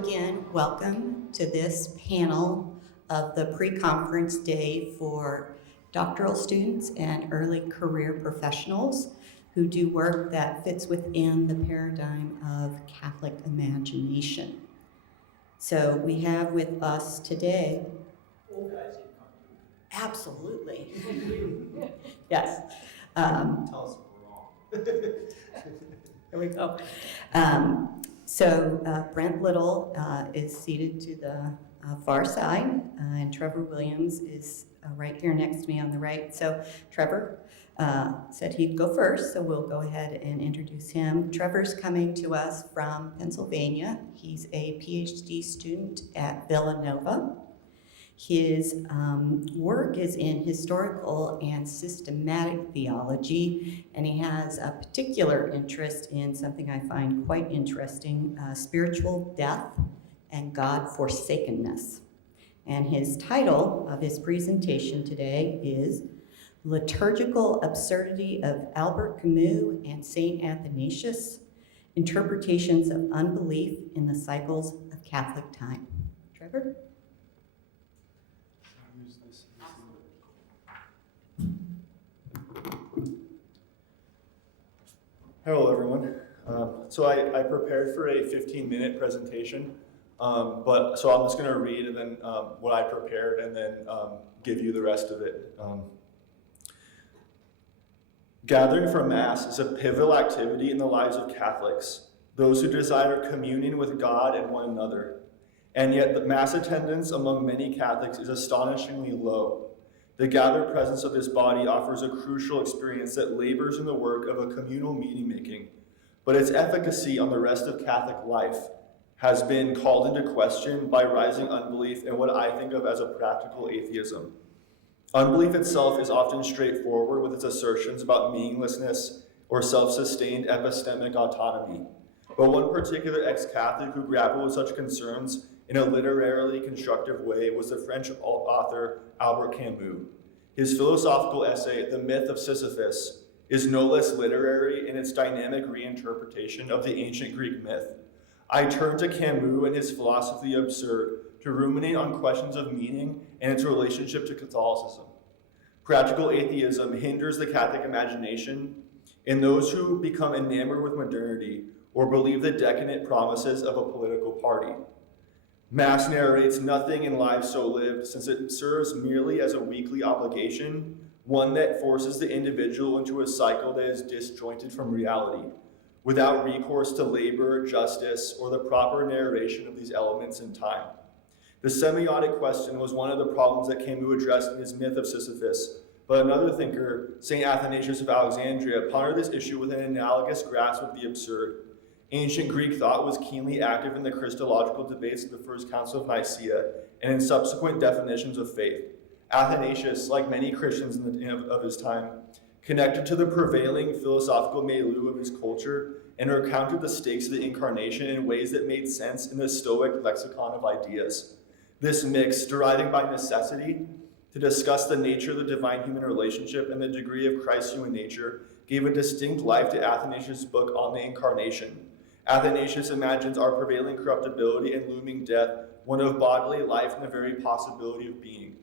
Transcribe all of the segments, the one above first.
again, welcome to this panel of the pre-conference day for doctoral students and early career professionals who do work that fits within the paradigm of Catholic imagination. So we have with us today... Absolutely. Yes. Tell us if we're wrong. There we go. So Brent Little is seated to the far side, and Trevor Williams is right here next to me on the right. So Trevor said he'd go first, so we'll go ahead and introduce him. Trevor's coming to us from Pennsylvania. He's a PhD student at Villanova. His work is in historical and systematic theology, and he has a particular interest in something I find quite interesting, spiritual death and God-forsakenness. And his title of his presentation today is Liturgical Absurdity of Albert Camus and St. Athanasius, Interpretations of Unbelief in the Cycles of Catholic Time. Trevor? Hello, everyone. So I prepared for a 15-minute presentation, so I'm just going to read and then what I prepared and then give you the rest of it. Gathering for Mass is a pivotal activity in the lives of Catholics, those who desire communion with God and one another. And yet the Mass attendance among many Catholics is astonishingly low. The gathered presence of this body offers a crucial experience that labors in the work of a communal meaning-making, but its efficacy on the rest of Catholic life has been called into question by rising unbelief and what I think of as a practical atheism. Unbelief itself is often straightforward with its assertions about meaninglessness or self-sustained epistemic autonomy. But one particular ex-Catholic who grappled with such concerns in a literarily constructive way was the French author Albert Camus. His philosophical essay, The Myth of Sisyphus, is no less literary in its dynamic reinterpretation of the ancient Greek myth. I turn to Camus and his philosophy of the absurd to ruminate on questions of meaning and its relationship to Catholicism. Practical atheism hinders the Catholic imagination in those who become enamored with modernity or believe the decadent promises of a political party. Mass narrates nothing in lives so lived, since it serves merely as a weekly obligation, one that forces the individual into a cycle that is disjointed from reality, without recourse to labor, justice, or the proper narration of these elements in time. The semiotic question was one of the problems that Camus addressed in his Myth of Sisyphus, but another thinker, St. Athanasius of Alexandria, pondered this issue with an analogous grasp of the absurd. Ancient Greek thought was keenly active in the Christological debates of the First Council of Nicaea and in subsequent definitions of faith. Athanasius, like many Christians of his time, connected to the prevailing philosophical milieu of his culture and recounted the stakes of the Incarnation in ways that made sense in the Stoic lexicon of ideas. This mix, deriving by necessity to discuss the nature of the divine-human relationship and the degree of Christ's human nature, gave a distinct life to Athanasius' book on the Incarnation. Athanasius imagines our prevailing corruptibility and looming death, one of bodily life and the very possibility of being.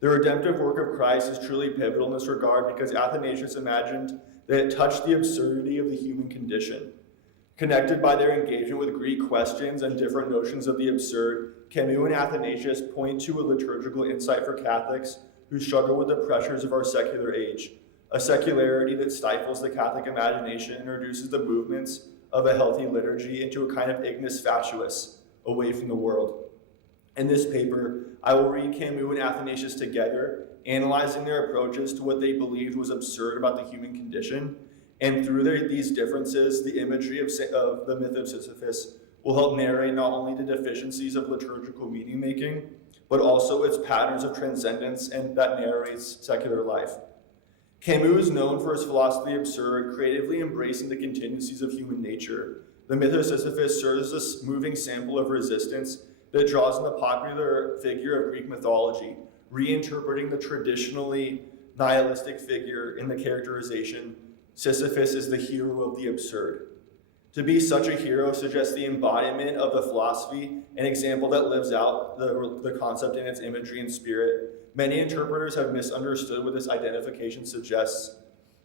The redemptive work of Christ is truly pivotal in this regard because Athanasius imagined that it touched the absurdity of the human condition. Connected by their engagement with Greek questions and different notions of the absurd, Camus and Athanasius point to a liturgical insight for Catholics who struggle with the pressures of our secular age, a secularity that stifles the Catholic imagination and reduces the movements of a healthy liturgy into a kind of ignis fatuus, away from the world. In this paper, I will read Camus and Athanasius together, analyzing their approaches to what they believed was absurd about the human condition, and through these differences, the imagery of the Myth of Sisyphus will help narrate not only the deficiencies of liturgical meaning-making, but also its patterns of transcendence and that narrates secular life. Camus is known for his philosophy of the absurd, creatively embracing the contingencies of human nature. The Myth of Sisyphus serves as a moving sample of resistance that draws on the popular figure of Greek mythology, reinterpreting the traditionally nihilistic figure in the characterization, Sisyphus is the hero of the absurd. To be such a hero suggests the embodiment of the philosophy, an example that lives out the concept in its imagery and spirit. Many interpreters have misunderstood what this identification suggests.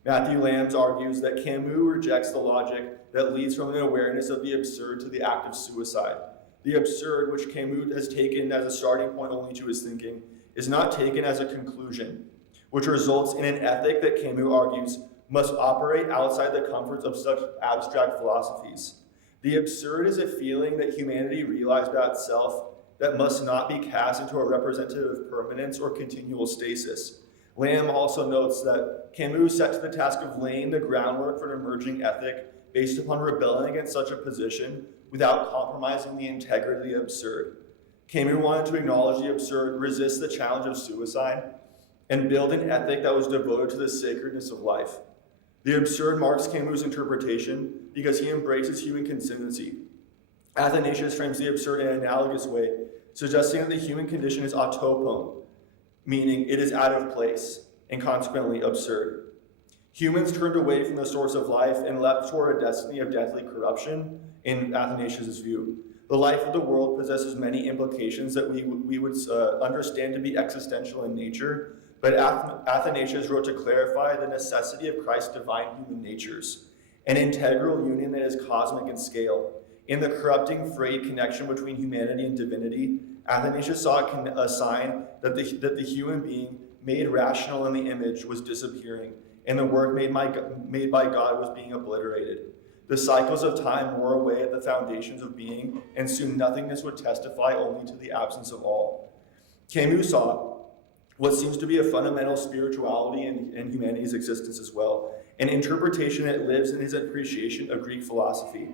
Matthew Lambs argues that Camus rejects the logic that leads from an awareness of the absurd to the act of suicide. The absurd, which Camus has taken as a starting point only to his thinking, is not taken as a conclusion, which results in an ethic that Camus argues must operate outside the comforts of such abstract philosophies. The absurd is a feeling that humanity realized about itself that must not be cast into a representative permanence or continual stasis. Lamb also notes that Camus set to the task of laying the groundwork for an emerging ethic based upon rebelling against such a position without compromising the integrity of the absurd. Camus wanted to acknowledge the absurd, resist the challenge of suicide, and build an ethic that was devoted to the sacredness of life. The absurd marks Camus' interpretation because he embraces human contingency. Athanasius frames the absurd in an analogous way, suggesting that the human condition is autopone, meaning it is out of place and consequently absurd. Humans turned away from the source of life and leapt toward a destiny of deathly corruption, in Athanasius' view. The life of the world possesses many implications that we would understand to be existential in nature, but Athanasius wrote to clarify the necessity of Christ's divine human natures, an integral union that is cosmic in scale. In the corrupting, frayed connection between humanity and divinity, Athanasius saw a sign that the human being, made rational in the image, was disappearing, and the work made by God was being obliterated. The cycles of time wore away at the foundations of being, and soon nothingness would testify only to the absence of all. Camus saw what seems to be a fundamental spirituality in humanity's existence as well, an interpretation that lives in his appreciation of Greek philosophy.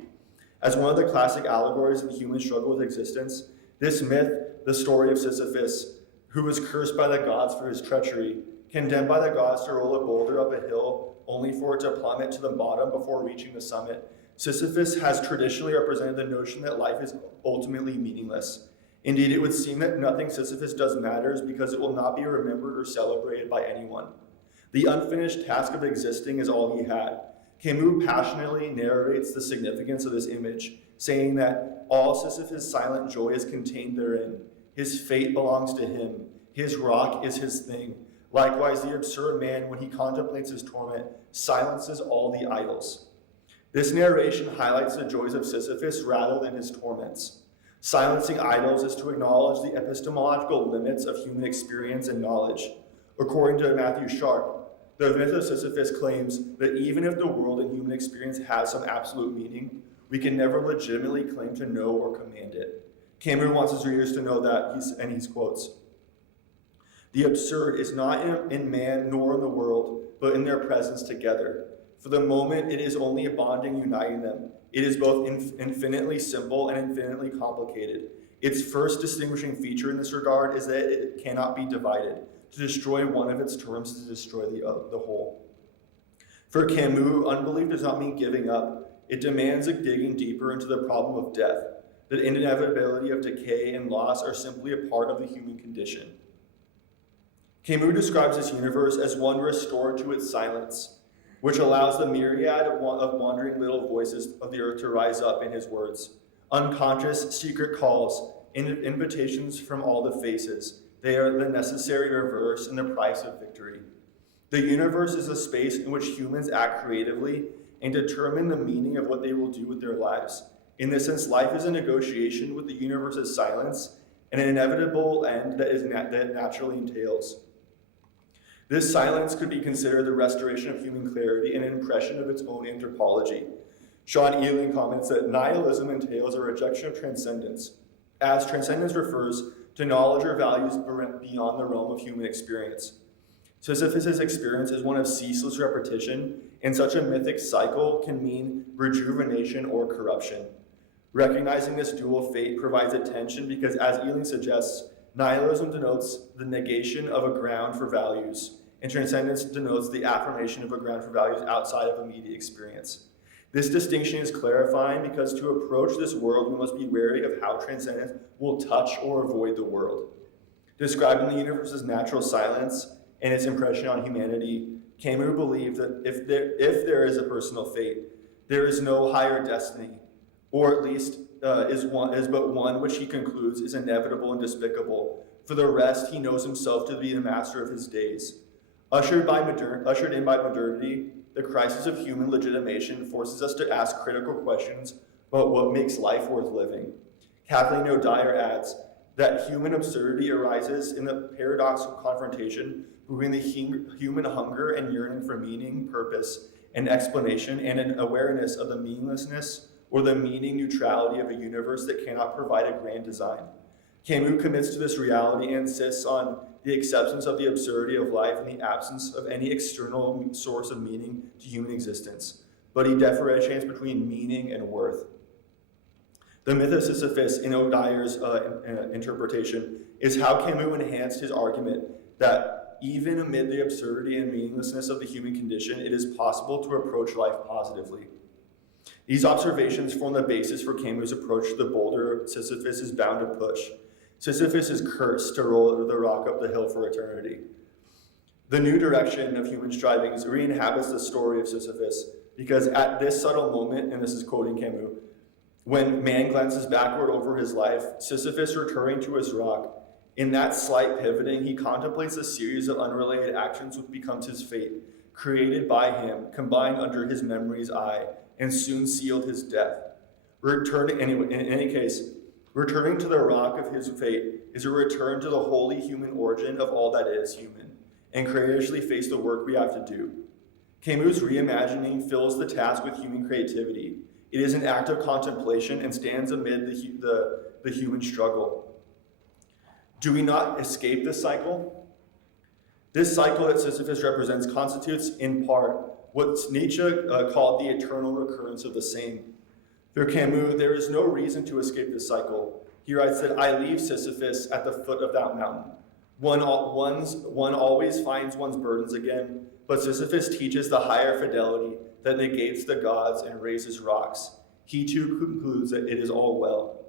As one of the classic allegories of the human struggle with existence, this myth, the story of Sisyphus, who was cursed by the gods for his treachery, condemned by the gods to roll a boulder up a hill only for it to plummet to the bottom before reaching the summit. Sisyphus has traditionally represented the notion that life is ultimately meaningless. Indeed, it would seem that nothing Sisyphus does matters because it will not be remembered or celebrated by anyone. The unfinished task of existing is all he had. Camus passionately narrates the significance of this image, saying that all Sisyphus' silent joy is contained therein. His fate belongs to him. His rock is his thing. Likewise, the absurd man, when he contemplates his torment, silences all the idols. This narration highlights the joys of Sisyphus rather than his torments. Silencing idols is to acknowledge the epistemological limits of human experience and knowledge. According to Matthew Sharp, the myth of Sisyphus claims that even if the world and human experience has some absolute meaning, we can never legitimately claim to know or command it. Camus wants his readers to know that, and he quotes, "The absurd is not in man nor in the world, but in their presence together. For the moment, it is only a bonding uniting them. It is both infinitely simple and infinitely complicated. Its first distinguishing feature in this regard is that it cannot be divided. To destroy one of its terms is to destroy the whole." For Camus, unbelief does not mean giving up. It demands a digging deeper into the problem of death. The inevitability of decay and loss are simply a part of the human condition. Camus describes this universe as one restored to its silence, which allows the myriad of wandering little voices of the earth to rise up in his words. Unconscious, secret calls, invitations from all the faces. They are the necessary reverse and the price of victory. The universe is a space in which humans act creatively and determine the meaning of what they will do with their lives. In this sense, life is a negotiation with the universe's silence and an inevitable end that naturally entails. This silence could be considered the restoration of human clarity and an impression of its own anthropology. Sean Ealing comments that nihilism entails a rejection of transcendence, as transcendence refers to knowledge or values beyond the realm of human experience. Sisyphus' experience is one of ceaseless repetition, and such a mythic cycle can mean rejuvenation or corruption. Recognizing this dual fate provides attention because, as Ealing suggests, nihilism denotes the negation of a ground for values, and transcendence denotes the affirmation of a ground for values outside of immediate experience. This distinction is clarifying because to approach this world, we must be wary of how transcendence will touch or avoid the world. Describing the universe's natural silence and its impression on humanity, Camus believed that if there is a personal fate, there is no higher destiny, or at least is but one which he concludes is inevitable and despicable. For the rest, he knows himself to be the master of his days. Ushered in by modernity, the crisis of human legitimation forces us to ask critical questions about what makes life worth living. Kathleen O'Dyer adds that human absurdity arises in the paradoxical confrontation between the human hunger and yearning for meaning, purpose, and explanation, and an awareness of the meaninglessness or the meaning neutrality of a universe that cannot provide a grand design. Camus commits to this reality and insists on the acceptance of the absurdity of life in the absence of any external source of meaning to human existence, but he differentiates between meaning and worth. The myth of Sisyphus, in O'Dyer's interpretation, is how Camus enhanced his argument that even amid the absurdity and meaninglessness of the human condition, it is possible to approach life positively. These observations form the basis for Camus' approach to the boulder Sisyphus is bound to push. Sisyphus is cursed to roll the rock up the hill for eternity. The new direction of human strivings re-inhabits the story of Sisyphus, because at this subtle moment, and this is quoting Camus, when man glances backward over his life, Sisyphus returning to his rock, in that slight pivoting, he contemplates a series of unrelated actions which becomes his fate, created by him, combined under his memory's eye, and soon sealed his death. In any case, returning to the rock of his fate is a return to the holy human origin of all that is human, and courageously face the work we have to do. Camus' Reimagining fills the task with human creativity. It is an act of contemplation and stands amid the human struggle. Do we not escape this cycle? This cycle that Sisyphus represents constitutes, in part, what Nietzsche called the eternal recurrence of the same. For Camus, there is no reason to escape this cycle. He writes that I leave Sisyphus at the foot of that mountain. One always finds one's burdens again, but Sisyphus teaches the higher fidelity that negates the gods and raises rocks. He too concludes that it is all well.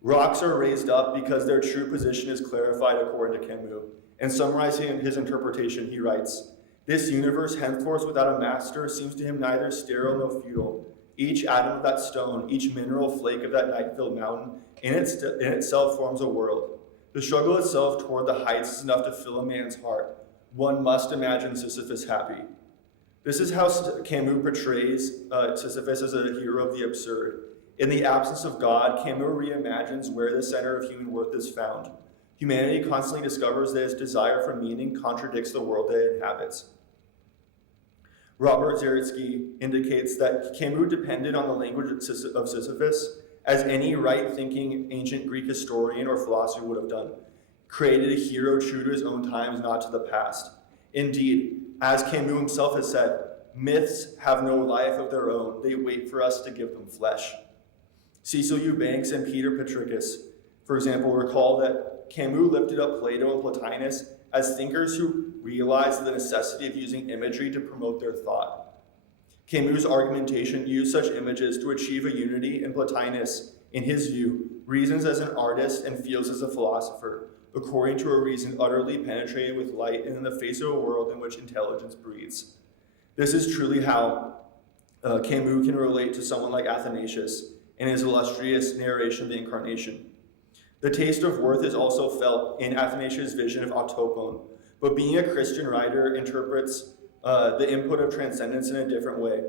Rocks are raised up because their true position is clarified according to Camus. And summarizing his interpretation, he writes, this universe, henceforth without a master, seems to him neither sterile nor futile. Each atom of that stone, each mineral flake of that night-filled mountain, in itself forms a world. The struggle itself toward the heights is enough to fill a man's heart. One must imagine Sisyphus happy. This is how Camus portrays Sisyphus as a hero of the absurd. In the absence of God, Camus reimagines where the center of human worth is found. Humanity constantly discovers that its desire for meaning contradicts the world that it inhabits. Robert Zaritsky indicates that Camus depended on the language of Sisyphus as any right-thinking ancient Greek historian or philosopher would have done, created a hero true to his own times, not to the past. Indeed, as Camus himself has said, myths have no life of their own. They wait for us to give them flesh. Cecil Eubanks and Peter Petrikis, for example, recall that Camus lifted up Plato and Plotinus as thinkers who realized the necessity of using imagery to promote their thought. Camus' argumentation used such images to achieve a unity, and Plotinus, in his view, reasons as an artist and feels as a philosopher, according to a reason utterly penetrated with light and in the face of a world in which intelligence breathes. This is truly how Camus can relate to someone like Athanasius in his illustrious narration of the Incarnation. The taste of worth is also felt in Athanasius' vision of autopon, but being a Christian writer interprets the input of transcendence in a different way.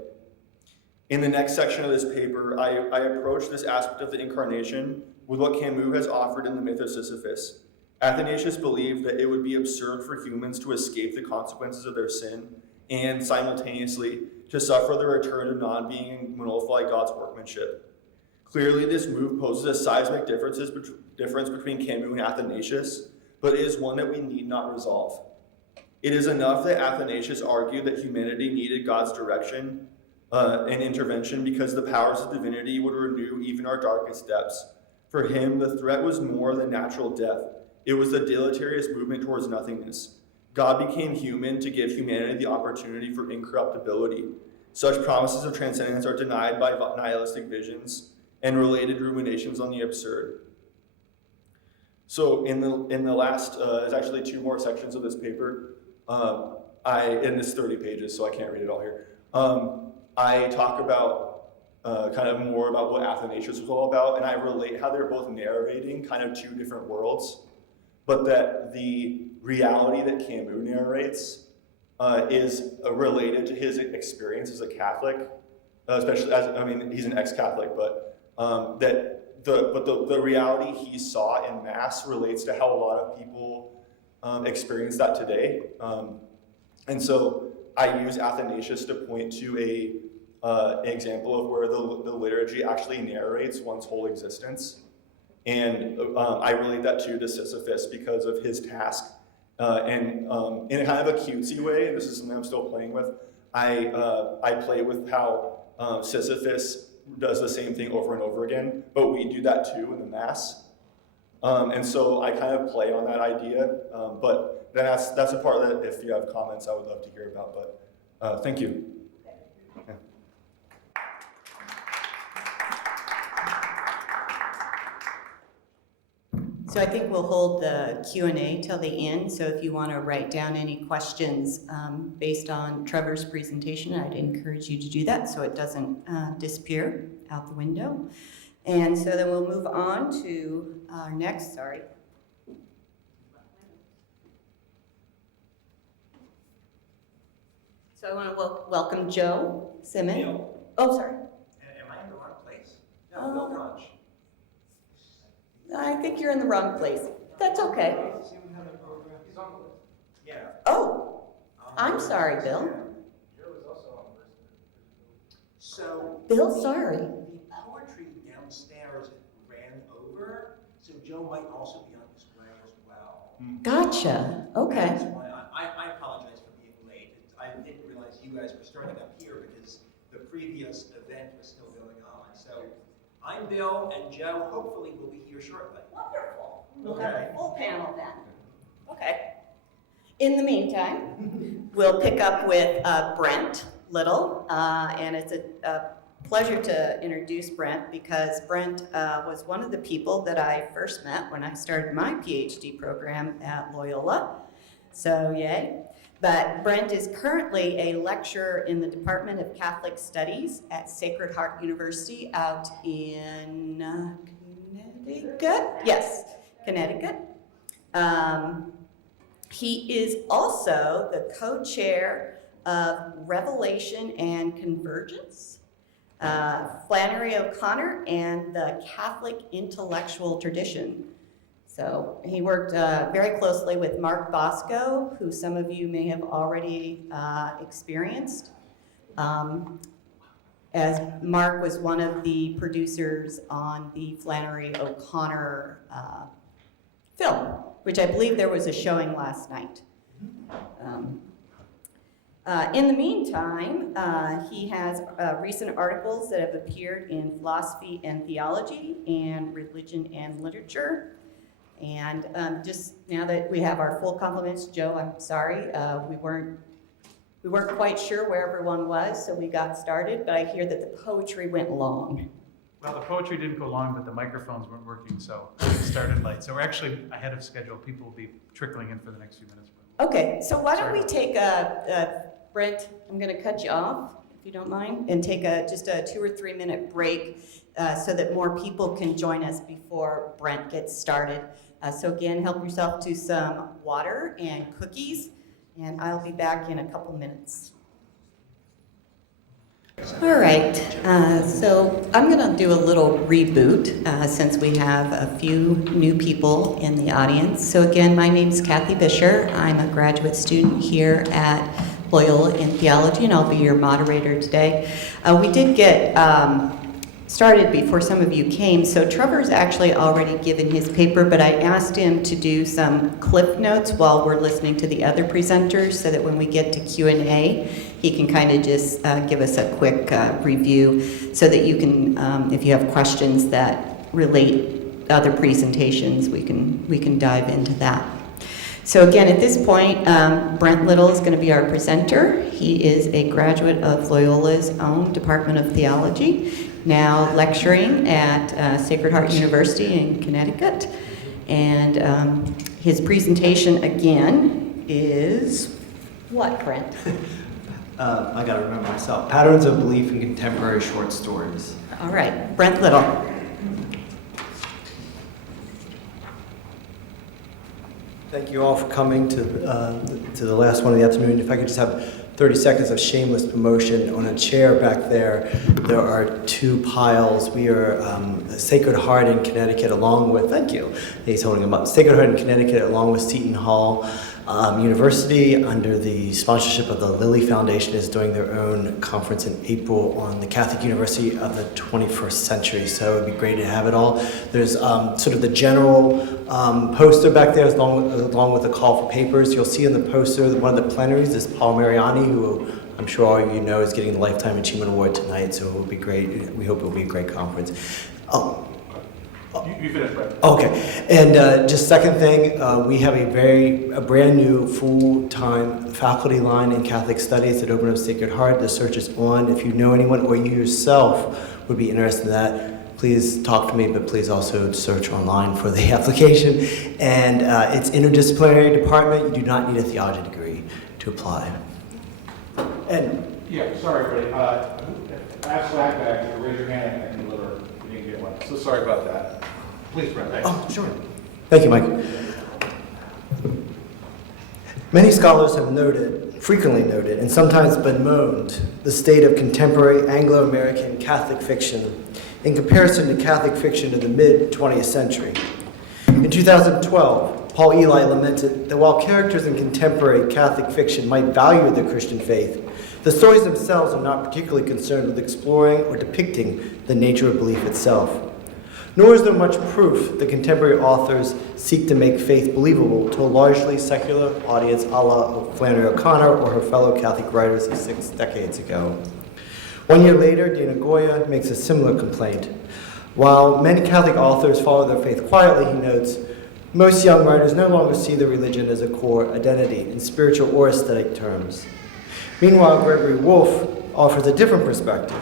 In the next section of this paper, I approach this aspect of the Incarnation with what Camus has offered in the myth of Sisyphus. Athanasius believed that it would be absurd for humans to escape the consequences of their sin and simultaneously to suffer the return of non-being and nullify God's workmanship. Clearly, this move poses a seismic difference between Camus and Athanasius, but it is one that we need not resolve. It is enough that Athanasius argued that humanity needed God's direction and intervention because the powers of divinity would renew even our darkest depths. For him, the threat was more than natural death. It was the deleterious movement towards nothingness. God became human to give humanity the opportunity for incorruptibility. Such promises of transcendence are denied by nihilistic visions and related ruminations on the absurd. So in the last, there's actually two more sections of this paper. And it's 30 pages, so I can't read it all here. I talk about kind of more about what Athanasius was all about, and I relate how they're both narrating kind of two different worlds, but that the reality that Camus narrates is related to his experience as a Catholic, especially as, I mean, he's an ex-Catholic, but the reality he saw in Mass relates to how a lot of people experience that today. And so I use Athanasius to point to an example of where the liturgy actually narrates one's whole existence. And I relate that to Sisyphus because of his task. And in a kind of a cutesy way, and this is something I'm still playing with, I play with how Sisyphus does the same thing over and over again, but we do that too in the Mass. And so I kind of play on that idea, but then that's a part that if you have comments, I would love to hear about, but thank you. Yeah. So I think we'll hold the Q&A till the end, so if you want to write down any questions based on Trevor's presentation, I'd encourage you to do that so it doesn't disappear out the window. And so then we'll move on to our next, So I want to welcome Joe Simmons. Neil. Oh, sorry. Am I in the wrong place? No, Bill Gonch. I think you're in the wrong place. That's okay. He's on the list. Yeah. Oh, I'm sorry, Bill. Joe is also on the list. So. Bill, sorry. The poetry downstairs ran over, so Joe might also be on display as well. Gotcha. Okay. That's why I apologize for being late. I didn't realize you guys were starting up here because the previous event was still going on. So I'm Bill, and Joe hopefully will be here shortly. Wonderful. We'll Okay. have a full panel then. Okay. In the meantime, we'll pick up with Brent Little, and it's a pleasure to introduce Brent because Brent was one of the people that I first met when I started my PhD program at Loyola. So yay. But Brent is currently a lecturer in the Department of Catholic Studies at Sacred Heart University out in Connecticut? Yes, Connecticut. He is also the co-chair of Revelation and Convergence, Flannery O'Connor, and the Catholic Intellectual Tradition. So he worked very closely with Mark Bosco, who some of you may have already experienced, as Mark was one of the producers on the Flannery O'Connor film, which I believe there was a showing last night. In the meantime, he has recent articles that have appeared in Philosophy and Theology and Religion and Literature. And just now that we have our full compliments, Joe, I'm sorry, we weren't quite sure where everyone was, so we got started, but I hear that the poetry went long. Well, the poetry didn't go long, but the microphones weren't working, so it started late. So we're actually ahead of schedule. People will be trickling in for the next few minutes. Okay, so why don't we take Brent, I'm going to cut you off, if you don't mind, and take just a 2 or 3 minute break so that more people can join us before Brent gets started. So again, help yourself to some water and cookies, and I'll be back in a couple minutes. All right, so I'm going to do a little reboot since we have a few new people in the audience. So again, my name is Cathy Buescher. I'm a graduate student here at Loyola in Theology, and I'll be your moderator today. We did get started before some of you came, so Trevor's actually already given his paper, but I asked him to do some cliff notes while we're listening to the other presenters so that when we get to Q&A, he can kind of just give us a quick review so that you can, if you have questions that relate to other presentations, we can dive into that. So again, at this point, Brent Little is going to be our presenter. He is a graduate of Loyola's own Department of Theology, now lecturing at Sacred Heart University in Connecticut. And his presentation again is what, Brent? I gotta remember myself. Patterns of Belief in Contemporary Short Stories. All right, Brent Little. Thank you all for coming to the last one of the afternoon. If I could just have 30 seconds of shameless promotion. On a chair back there, there are 2 piles. We are Sacred Heart in Connecticut along with, thank you, he's holding them up. Sacred Heart in Connecticut along with Seton Hall University, under the sponsorship of the Lilly Foundation, is doing their own conference in April on the Catholic University of the 21st century. So it would be great to have it all. There's sort of the general poster back there along with the call for papers. You'll see in the poster that one of the plenaries is Paul Mariani, who I'm sure all of you know is getting the Lifetime Achievement Award tonight. So it will be great. We hope it will be a great conference. You finished, Brent. Okay, and just second thing, we have a brand new full-time faculty line in Catholic Studies at Open Up Sacred Heart. The search is on. If you know anyone or you yourself would be interested in that, please talk to me, but please also search online for the application. And it's interdisciplinary department. You do not need a theology degree to apply. And yeah, sorry, Brent. Ask Slackback, raise your hand and deliver. You didn't get one. So sorry about that. Please, Brent. oh, sure. Thank you, Mike. Many scholars have frequently noted, and sometimes bemoaned, the state of contemporary Anglo-American Catholic fiction in comparison to Catholic fiction of the mid-20th century. In 2012, Paul Elie lamented that while characters in contemporary Catholic fiction might value the Christian faith, the stories themselves are not particularly concerned with exploring or depicting the nature of belief itself. Nor is there much proof that contemporary authors seek to make faith believable to a largely secular audience a la Flannery O'Connor or her fellow Catholic writers of 6 decades ago. 1 year later, Dana Goya makes a similar complaint. While many Catholic authors follow their faith quietly, he notes, most young writers no longer see their religion as a core identity in spiritual or aesthetic terms. Meanwhile, Gregory Wolfe offers a different perspective.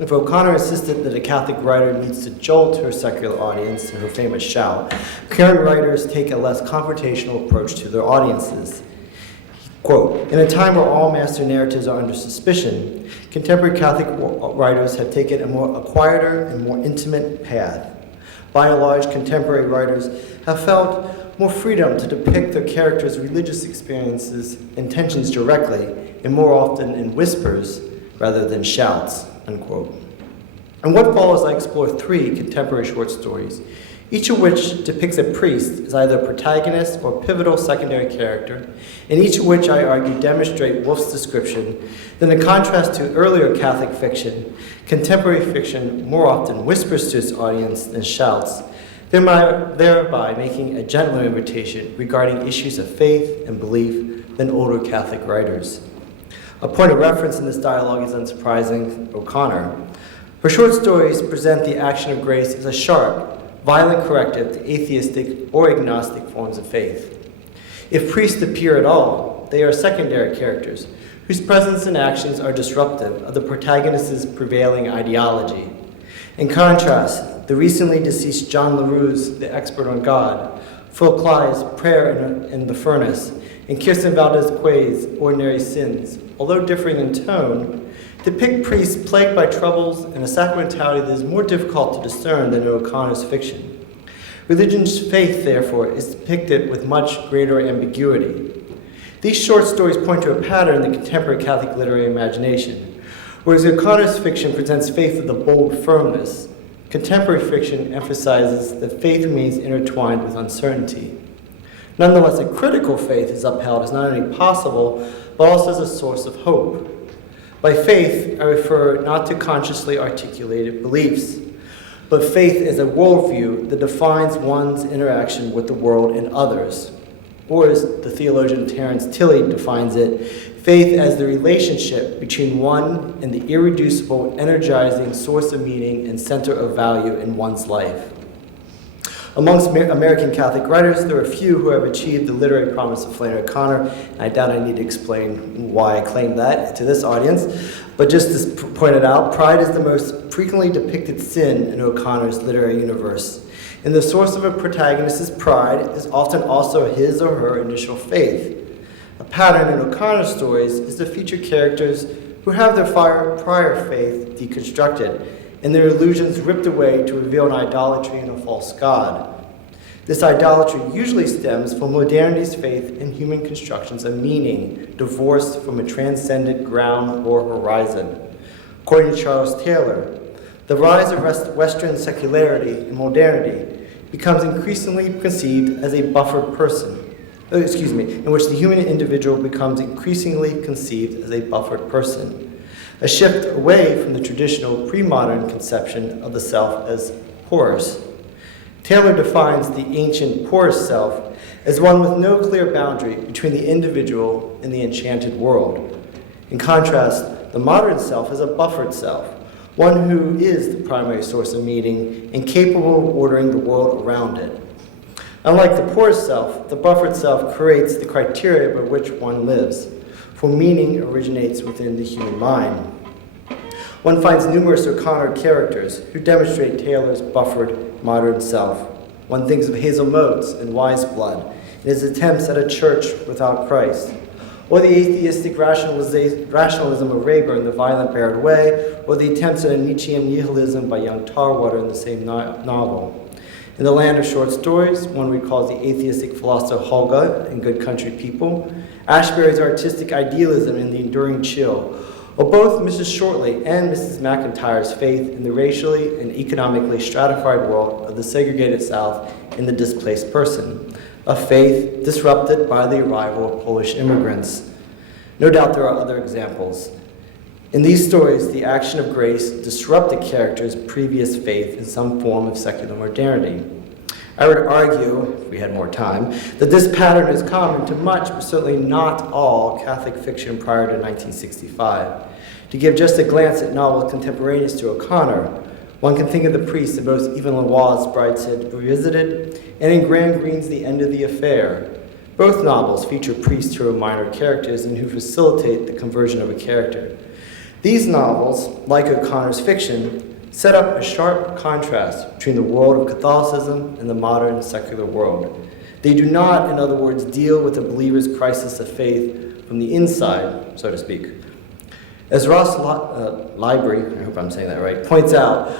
If O'Connor insisted that a Catholic writer needs to jolt her secular audience, her famous shout, current writers take a less confrontational approach to their audiences. Quote, in a time where all master narratives are under suspicion, contemporary Catholic writers have taken a quieter and more intimate path. By and large, contemporary writers have felt more freedom to depict their characters' religious experiences and tensions directly, and more often in whispers rather than shouts. Unquote. And what follows, I explore 3 contemporary short stories, each of which depicts a priest as either a protagonist or pivotal secondary character, and each of which I argue demonstrate Wolfe's description that in contrast to earlier Catholic fiction, contemporary fiction more often whispers to its audience than shouts, thereby making a gentler invitation regarding issues of faith and belief than older Catholic writers. A point of reference in this dialogue is unsurprising, O'Connor. Her short stories present the action of grace as a sharp, violent corrective to atheistic or agnostic forms of faith. If priests appear at all, they are secondary characters whose presence and actions are disruptive of the protagonist's prevailing ideology. In contrast, the recently deceased John LaRue's The Expert on God, Phil Clyde's Prayer in the Furnace, and Kirsten Valdez-Quay's Ordinary Sins, although differing in tone, depict priests plagued by troubles and a sacramentality that is more difficult to discern than in O'Connor's fiction. Religion's faith, therefore, is depicted with much greater ambiguity. These short stories point to a pattern in the contemporary Catholic literary imagination. Whereas O'Connor's fiction presents faith with a bold firmness, contemporary fiction emphasizes that faith remains intertwined with uncertainty. Nonetheless, a critical faith is upheld as not only possible, but also as a source of hope. By faith, I refer not to consciously articulated beliefs, but faith as a worldview that defines one's interaction with the world and others. Or as the theologian Terence Tilley defines it, faith as the relationship between one and the irreducible, energizing source of meaning and center of value in one's life. Amongst American Catholic writers, there are few who have achieved the literary promise of Flannery O'Connor, and I doubt I need to explain why I claim that to this audience, but just as pointed out, pride is the most frequently depicted sin in O'Connor's literary universe, and the source of a protagonist's pride is often also his or her initial faith. pattern in O'Connor's stories is to feature characters who have their prior faith deconstructed and their illusions ripped away to reveal an idolatry and a false god. This idolatry usually stems from modernity's faith in human constructions of meaning, divorced from a transcendent ground or horizon. According to Charles Taylor, the rise of Western secularity and modernity becomes increasingly conceived as a buffered person, in which the human individual becomes increasingly conceived as a buffered person, a shift away from the traditional pre-modern conception of the self as porous. Taylor defines the ancient porous self as one with no clear boundary between the individual and the enchanted world. In contrast, the modern self is a buffered self, one who is the primary source of meaning and capable of ordering the world around it. Unlike the porous self, the buffered self creates the criteria by which one lives, for meaning originates within the human mind. One finds numerous O'Connor characters who demonstrate Taylor's buffered modern self. One thinks of Hazel Motes in Wise Blood, and his attempts at a church without Christ, or the atheistic rationalism of Rayburn, The Violent Bared Way, or the attempts at a Nietzschean nihilism by young Tarwater in the same novel. In The Land of Short Stories, one recalls the atheistic philosopher Holga in Good Country People, Ashbery's artistic idealism in The Enduring Chill, or both Mrs. Shortley and Mrs. McIntyre's faith in the racially and economically stratified world of the segregated South in The Displaced Person, a faith disrupted by the arrival of Polish immigrants. No doubt there are other examples. In these stories, the action of grace disrupted characters' previous faith in some form of secular modernity. I would argue, if we had more time, that this pattern is common to much, but certainly not all, Catholic fiction prior to 1965. To give just a glance at novels contemporaneous to O'Connor, one can think of The Priest in both Even Lenoir's Brideshead Revisited and in Graham Greene's The End of the Affair. Both novels feature priests who are minor characters and who facilitate the conversion of a character. These novels, like O'Connor's fiction, set up a sharp contrast between the world of Catholicism and the modern secular world. They do not, in other words, deal with the believer's crisis of faith from the inside, so to speak. As Ross Library, I hope I'm saying that right, points out,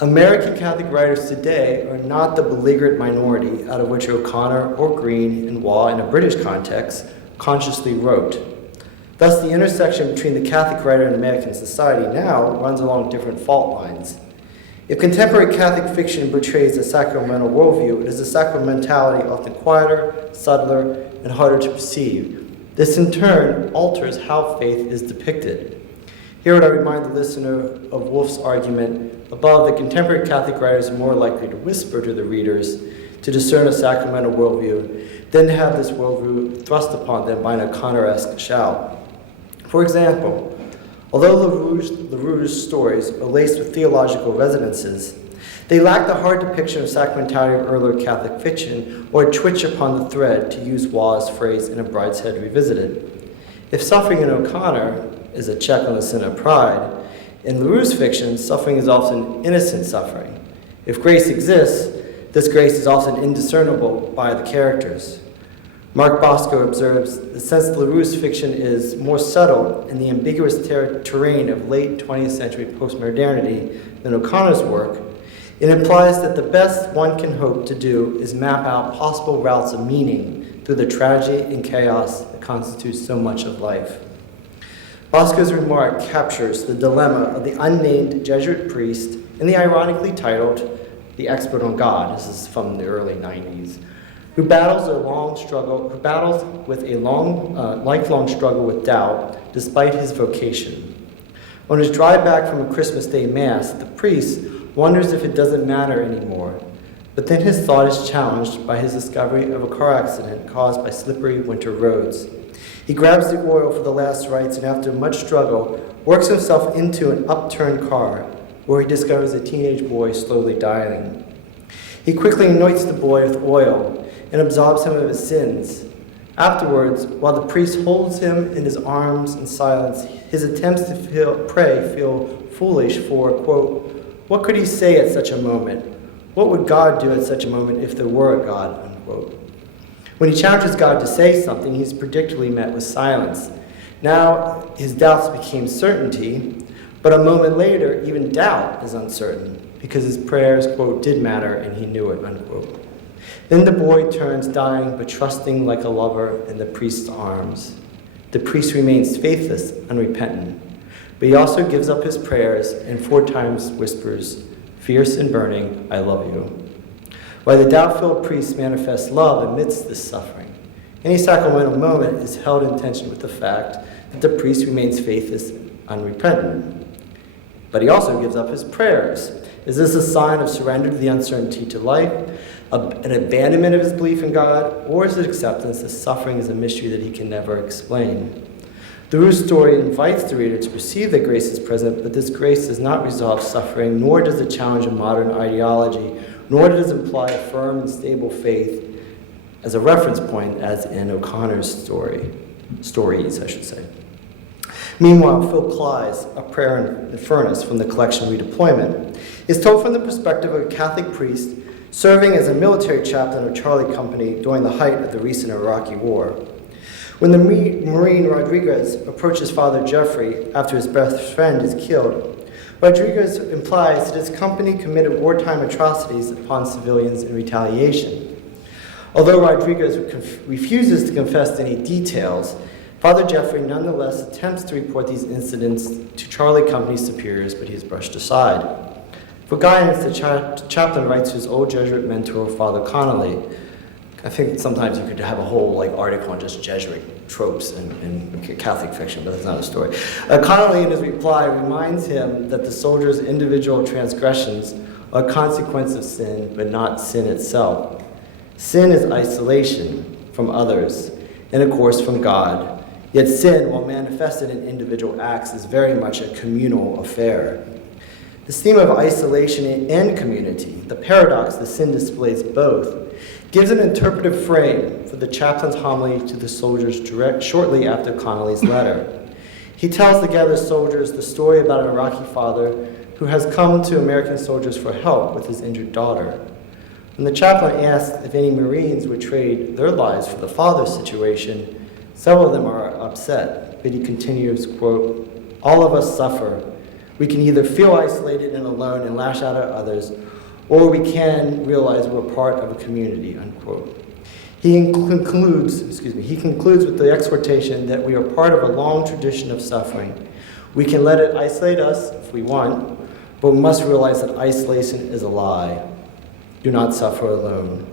American Catholic writers today are not the belligerent minority out of which O'Connor or Green and Waugh, in a British context, consciously wrote. Thus, the intersection between the Catholic writer and American society now runs along different fault lines. If contemporary Catholic fiction portrays a sacramental worldview, it is a sacramentality often quieter, subtler, and harder to perceive. This, in turn, alters how faith is depicted. Here would I remind the listener of Wolff's argument above that contemporary Catholic writers are more likely to whisper to the readers to discern a sacramental worldview than to have this worldview thrust upon them by an O'Connor-esque shout. For example, although LaRue's stories are laced with theological resonances, they lack the hard depiction of sacramentality of earlier Catholic fiction or a twitch upon the thread, to use Waugh's phrase in A Brideshead Revisited. If suffering in O'Connor is a check on the sin of pride, in LaRue's fiction, suffering is often innocent suffering. If grace exists, this grace is often indiscernible by the characters. Mark Bosco observes that since LaRue's fiction is more subtle in the ambiguous terrain of late 20th century postmodernity than O'Connor's work, it implies that the best one can hope to do is map out possible routes of meaning through the tragedy and chaos that constitutes so much of life. Bosco's remark captures the dilemma of the unnamed Jesuit priest in the ironically titled The Expert on God, this is from the early 90s, who battles with a lifelong struggle with doubt despite his vocation. On his drive back from a Christmas Day Mass, the priest wonders if it doesn't matter anymore, but then his thought is challenged by his discovery of a car accident caused by slippery winter roads. He grabs the oil for the last rites and after much struggle, works himself into an upturned car where he discovers a teenage boy slowly dying. He quickly anoints the boy with oil and absolves him of his sins. Afterwards, while the priest holds him in his arms in silence, his attempts to pray feel foolish for, quote, what could he say at such a moment? What would God do at such a moment if there were a God, unquote? When he challenges God to say something, he's predictably met with silence. Now his doubts became certainty, but a moment later, even doubt is uncertain, because his prayers, quote, did matter and he knew it, unquote. Then the boy turns dying, but trusting like a lover in the priest's arms. The priest remains faithless, unrepentant, but he also gives up his prayers and 4 times whispers, fierce and burning, I love you. While the doubt-filled priest manifests love amidst this suffering, any sacramental moment is held in tension with the fact that the priest remains faithless, unrepentant. But he also gives up his prayers. Is this a sign of surrender to the uncertainty to life, an abandonment of his belief in God, or is it acceptance that suffering is a mystery that he can never explain? The Rue story invites the reader to perceive that grace is present, but this grace does not resolve suffering, nor does it challenge a modern ideology, nor does it imply a firm and stable faith as a reference point, as in O'Connor's stories. Meanwhile, Phil Clyde's A Prayer in Furnace from the collection Redeployment is told from the perspective of a Catholic priest serving as a military chaplain of Charlie Company during the height of the recent Iraqi war. When the Marine Rodriguez approaches Father Jeffrey after his best friend is killed, Rodriguez implies that his company committed wartime atrocities upon civilians in retaliation. Although Rodriguez refuses to confess any details, Father Jeffrey nonetheless attempts to report these incidents to Charlie Company's superiors, but he is brushed aside. For guidance, the chaplain writes to his old Jesuit mentor, Father Connolly. I think sometimes you could have a whole article on just Jesuit tropes in Catholic fiction, but that's not a story. Connolly, in his reply, reminds him that the soldier's individual transgressions are a consequence of sin, but not sin itself. Sin is isolation from others, and of course from God. Yet sin, while manifested in individual acts, is very much a communal affair. This theme of isolation and community, the paradox that sin displays both, gives an interpretive frame for the chaplain's homily to the soldiers shortly after Connolly's letter. He tells the gathered soldiers the story about an Iraqi father who has come to American soldiers for help with his injured daughter. When the chaplain asks if any Marines would trade their lives for the father's situation, several of them are upset, but he continues, quote, all of us suffer. We can either feel isolated and alone and lash out at others, or we can realize we're part of a community, unquote. He concludes with the exhortation that we are part of a long tradition of suffering. We can let it isolate us if we want, but we must realize that isolation is a lie. Do not suffer alone.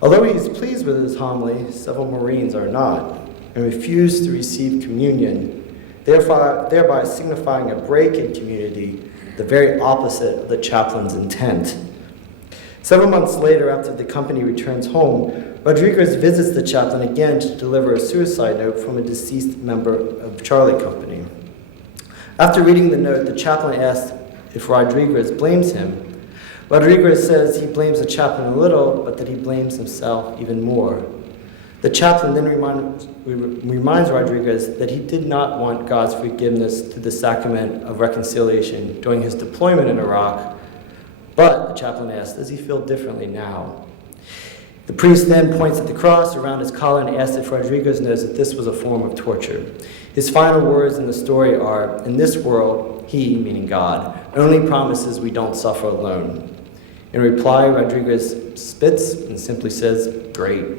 Although he is pleased with his homily, several Marines are not, and refuse to receive communion, thereby signifying a break in community, the very opposite of the chaplain's intent. Several months later, after the company returns home, Rodriguez visits the chaplain again to deliver a suicide note from a deceased member of Charlie Company. After reading the note, the chaplain asks if Rodriguez blames him. Rodriguez says he blames the chaplain a little, but that he blames himself even more. The chaplain then reminds Rodriguez that he did not want God's forgiveness through the sacrament of reconciliation during his deployment in Iraq, but the chaplain asks, does he feel differently now? The priest then points at the cross around his collar and asks if Rodriguez knows that this was a form of torture. His final words in the story are, in this world, he, meaning God, only promises we don't suffer alone. In reply, Rodriguez spits and simply says, great.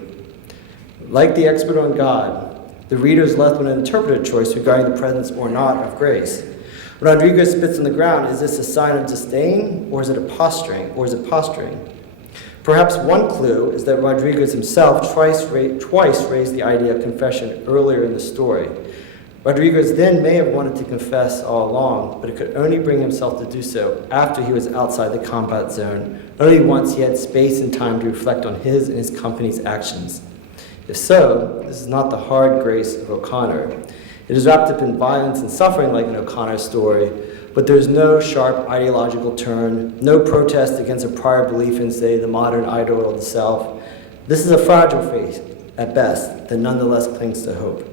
Like the expert on God, the reader is left with an interpretive choice regarding the presence or not of grace. When Rodriguez spits on the ground, is this a sign of disdain, or is it posturing? Perhaps one clue is that Rodriguez himself twice raised the idea of confession earlier in the story. Rodriguez then may have wanted to confess all along, but it could only bring himself to do so after he was outside the combat zone, only once he had space and time to reflect on his and his company's actions. If so, this is not the hard grace of O'Connor. It is wrapped up in violence and suffering like an O'Connor story, but there's no sharp ideological turn, no protest against a prior belief in, say, the modern idol of the self. This is a fragile faith, at best, that nonetheless clings to hope.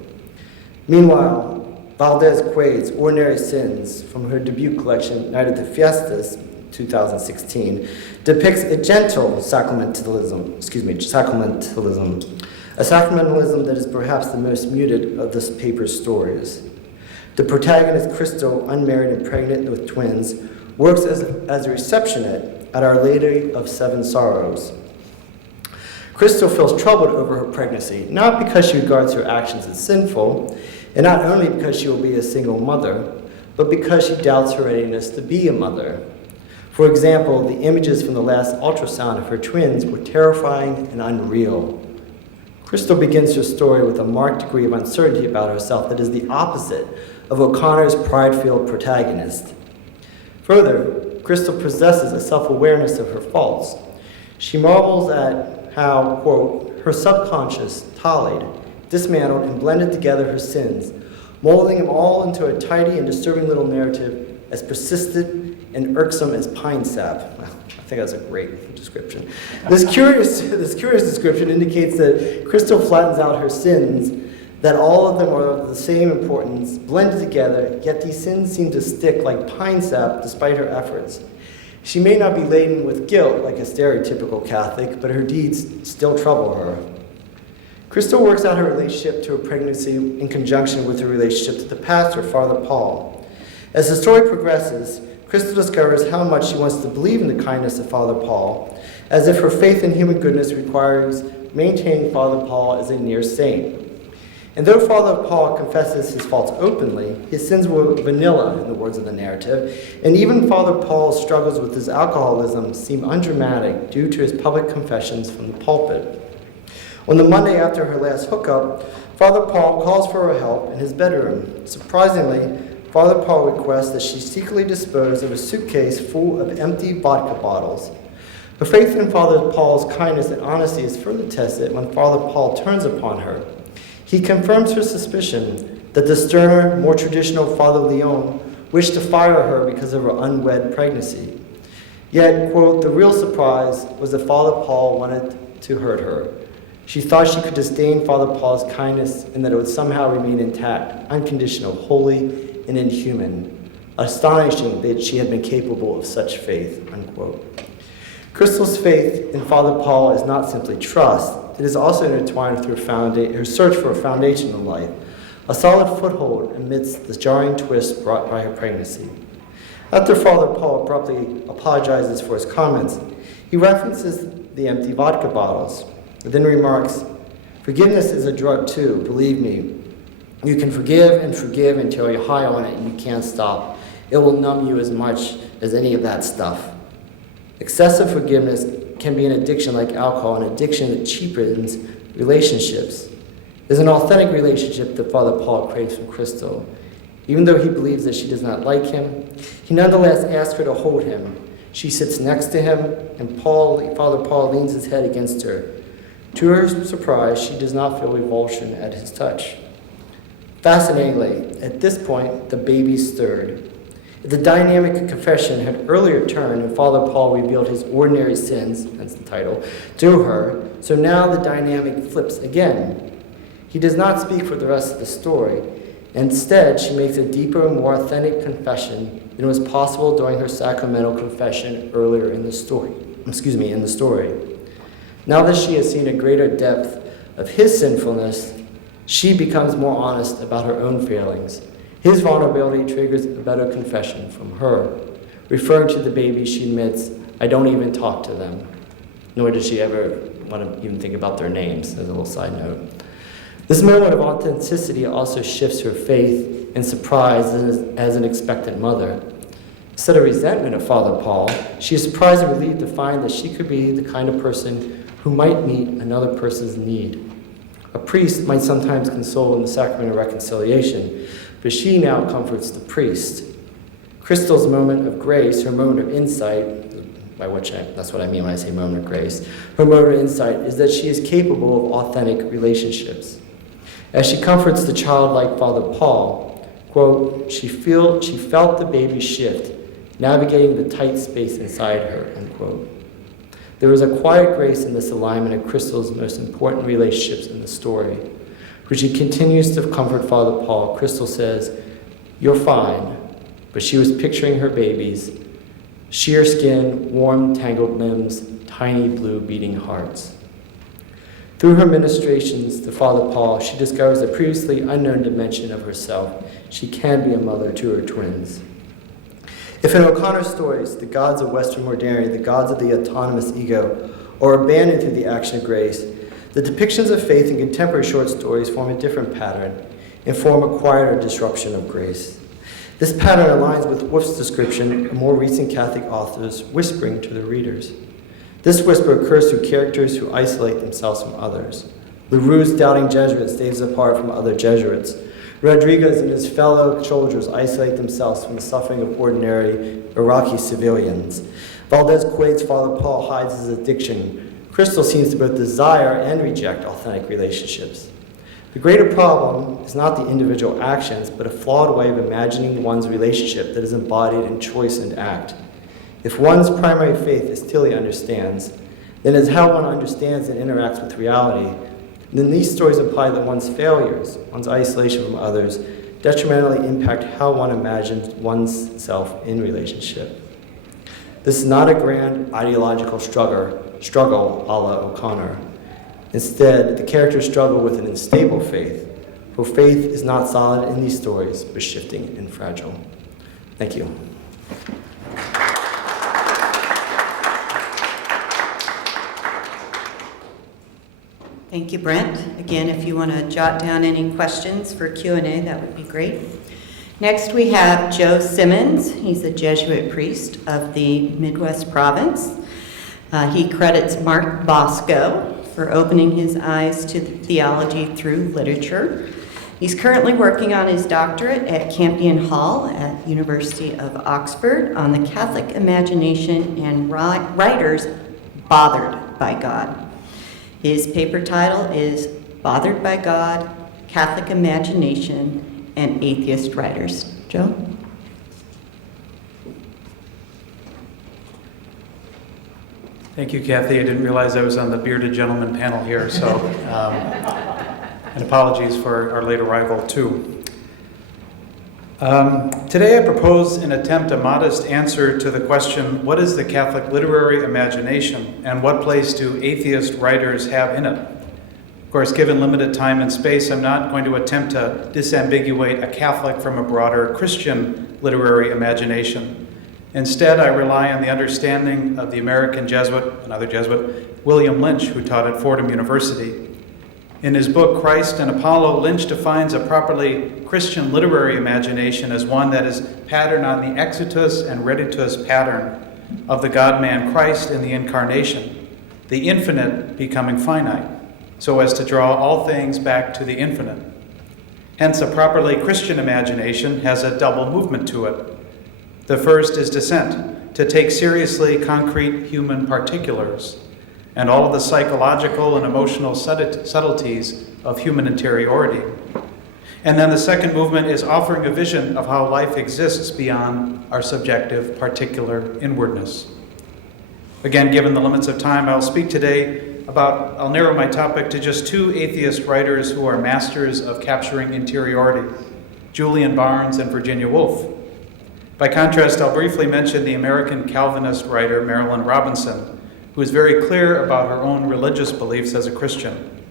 Meanwhile, Valdez Quaid's Ordinary Sins, from her debut collection, Night at the Fiestas, 2016, depicts a gentle sacramentalism. a sacramentalism that is perhaps the most muted of this paper's stories. The protagonist, Crystal, unmarried and pregnant with twins, works as a receptionist at Our Lady of Seven Sorrows. Crystal feels troubled over her pregnancy, not because she regards her actions as sinful, and not only because she will be a single mother, but because she doubts her readiness to be a mother. For example, the images from the last ultrasound of her twins were terrifying and unreal. Crystal begins her story with a marked degree of uncertainty about herself that is the opposite of O'Connor's pride-filled protagonist. Further, Crystal possesses a self-awareness of her faults. She marvels at how, quote, her subconscious tallied, dismantled, and blended together her sins, molding them all into a tidy and disturbing little narrative as persistent and irksome as pine sap. Well, I think that's a great description. This curious description indicates that Crystal flattens out her sins, that all of them are of the same importance, blended together, yet these sins seem to stick like pine sap despite her efforts. She may not be laden with guilt like a stereotypical Catholic, but her deeds still trouble her. Crystal works out her relationship to her pregnancy in conjunction with her relationship to the pastor, Father Paul. As the story progresses, Crystal discovers how much she wants to believe in the kindness of Father Paul, as if her faith in human goodness requires maintaining Father Paul as a near saint. And though Father Paul confesses his faults openly, his sins were vanilla, in the words of the narrative, and even Father Paul's struggles with his alcoholism seem undramatic due to his public confessions from the pulpit. On the Monday after her last hookup, Father Paul calls for her help in his bedroom. Surprisingly, Father Paul requests that she secretly dispose of a suitcase full of empty vodka bottles. Her faith in Father Paul's kindness and honesty is further tested when Father Paul turns upon her. He confirms her suspicion that the sterner, more traditional Father Leon wished to fire her because of her unwed pregnancy. Yet, quote, the real surprise was that Father Paul wanted to hurt her. She thought she could disdain Father Paul's kindness and that it would somehow remain intact, unconditional, holy, and inhuman. Astonishing that she had been capable of such faith, unquote. Crystal's faith in Father Paul is not simply trust, it is also intertwined with her search for a foundation in life, a solid foothold amidst the jarring twists brought by her pregnancy. After Father Paul abruptly apologizes for his comments, he references the empty vodka bottles, and then remarks, "Forgiveness is a drug too, believe me. You can forgive and forgive until you're high on it and you can't stop. It will numb you as much as any of that stuff." Excessive forgiveness can be an addiction like alcohol, an addiction that cheapens relationships. There's an authentic relationship that Father Paul craves from Crystal. Even though he believes that she does not like him, he nonetheless asks her to hold him. She sits next to him, and Father Paul leans his head against her. To her surprise, she does not feel revulsion at his touch. Fascinatingly, at this point, the baby stirred. The dynamic of confession had earlier turned and Father Paul revealed his ordinary sins, that's the title, to her, so now the dynamic flips again. He does not speak for the rest of the story. Instead, she makes a deeper, more authentic confession than was possible during her sacramental confession earlier in the story. Now that she has seen a greater depth of his sinfulness, she becomes more honest about her own failings. His vulnerability triggers a better confession from her. Referring to the baby, she admits, "I don't even talk to them." Nor does she ever want to even think about their names, as a little side note. This moment of authenticity also shifts her faith and surprise as an expectant mother. Instead of resentment of Father Paul, she is surprised and relieved to find that she could be the kind of person who might meet another person's need. A priest might sometimes console in the sacrament of reconciliation, but she now comforts the priest. Crystal's moment of grace, her moment of insight, that's what I mean when I say moment of grace, her moment of insight is that she is capable of authentic relationships. As she comforts the childlike Father Paul, quote, she felt the baby shift, navigating the tight space inside her, unquote. There is a quiet grace in this alignment of Crystal's most important relationships in the story. When she continues to comfort Father Paul, Crystal says, "You're fine," but she was picturing her babies, sheer skin, warm, tangled limbs, tiny blue beating hearts. Through her ministrations to Father Paul, she discovers a previously unknown dimension of herself. She can be a mother to her twins. If in O'Connor's stories, the gods of Western modernity, the gods of the autonomous ego, are abandoned through the action of grace, the depictions of faith in contemporary short stories form a different pattern and form a quieter disruption of grace. This pattern aligns with Wolf's description of more recent Catholic authors whispering to their readers. This whisper occurs through characters who isolate themselves from others. LaRue's doubting Jesuit stays apart from other Jesuits. Rodriguez and his fellow soldiers isolate themselves from the suffering of ordinary Iraqi civilians. Valdez Quaid's Father Paul hides his addiction. Crystal seems to both desire and reject authentic relationships. The greater problem is not the individual actions, but a flawed way of imagining one's relationship that is embodied in choice and act. If one's primary faith is Tilly understands, then it's how one understands and interacts with reality. Then these stories imply that one's failures, one's isolation from others, detrimentally impact how one imagines one's self in relationship. This is not a grand ideological struggle a la O'Connor. Instead, the characters struggle with an unstable faith, for faith is not solid in these stories, but shifting and fragile. Thank you. Thank you, Brent. Again, if you want to jot down any questions for Q&A, that would be great. Next, we have Joe Simmons. He's a Jesuit priest of the Midwest province. He credits Mark Bosco for opening his eyes to theology through literature. He's currently working on his doctorate at Campion Hall at University of Oxford on the Catholic imagination and writers bothered by God. His paper title is Bothered by God, Catholic Imagination, and Atheist Writers. Joe? Thank you, Cathy. I didn't realize I was on the bearded gentleman panel here, so and apologies for our late arrival, too. Today I propose and attempt a modest answer to the question, what is the Catholic literary imagination, and what place do atheist writers have in it? Of course, given limited time and space, I'm not going to attempt to disambiguate a Catholic from a broader Christian literary imagination. Instead, I rely on the understanding of the American Jesuit, another Jesuit, William Lynch, who taught at Fordham University. In his book, Christ and Apollo, Lynch defines a properly Christian literary imagination as one that is patterned on the exitus and reditus pattern of the God-man Christ in the Incarnation, the infinite becoming finite, so as to draw all things back to the infinite. Hence, a properly Christian imagination has a double movement to it. The first is descent, to take seriously concrete human particulars and all of the psychological and emotional subtleties of human interiority. And then the second movement is offering a vision of how life exists beyond our subjective particular inwardness. Again, given the limits of time, I'll speak today I'll narrow my topic to just two atheist writers who are masters of capturing interiority, Julian Barnes and Virginia Woolf. By contrast, I'll briefly mention the American Calvinist writer Marilyn Robinson, who is very clear about her own religious beliefs as a Christian.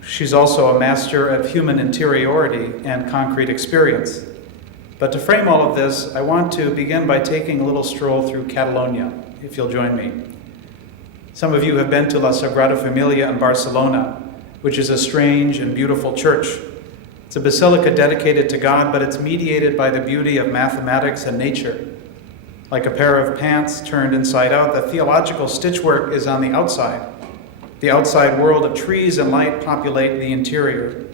She's also a master of human interiority and concrete experience. But to frame all of this, I want to begin by taking a little stroll through Catalonia, if you'll join me. Some of you have been to La Sagrada Familia in Barcelona, which is a strange and beautiful church. It's a basilica dedicated to God, but it's mediated by the beauty of mathematics and nature. Like a pair of pants turned inside out, the theological stitchwork is on the outside. The outside world of trees and light populate the interior.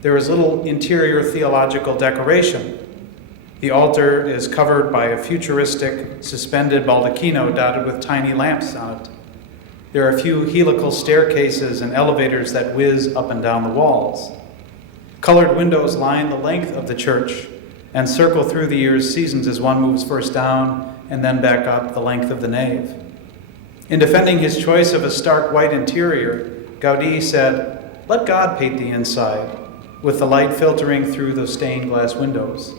There is little interior theological decoration. The altar is covered by a futuristic suspended baldacchino dotted with tiny lamps on it. There are a few helical staircases and elevators that whiz up and down the walls. Colored windows line the length of the church and circle through the year's seasons as one moves first down and then back up the length of the nave. In defending his choice of a stark white interior, Gaudí said, "Let God paint the inside, with the light filtering through the stained glass windows."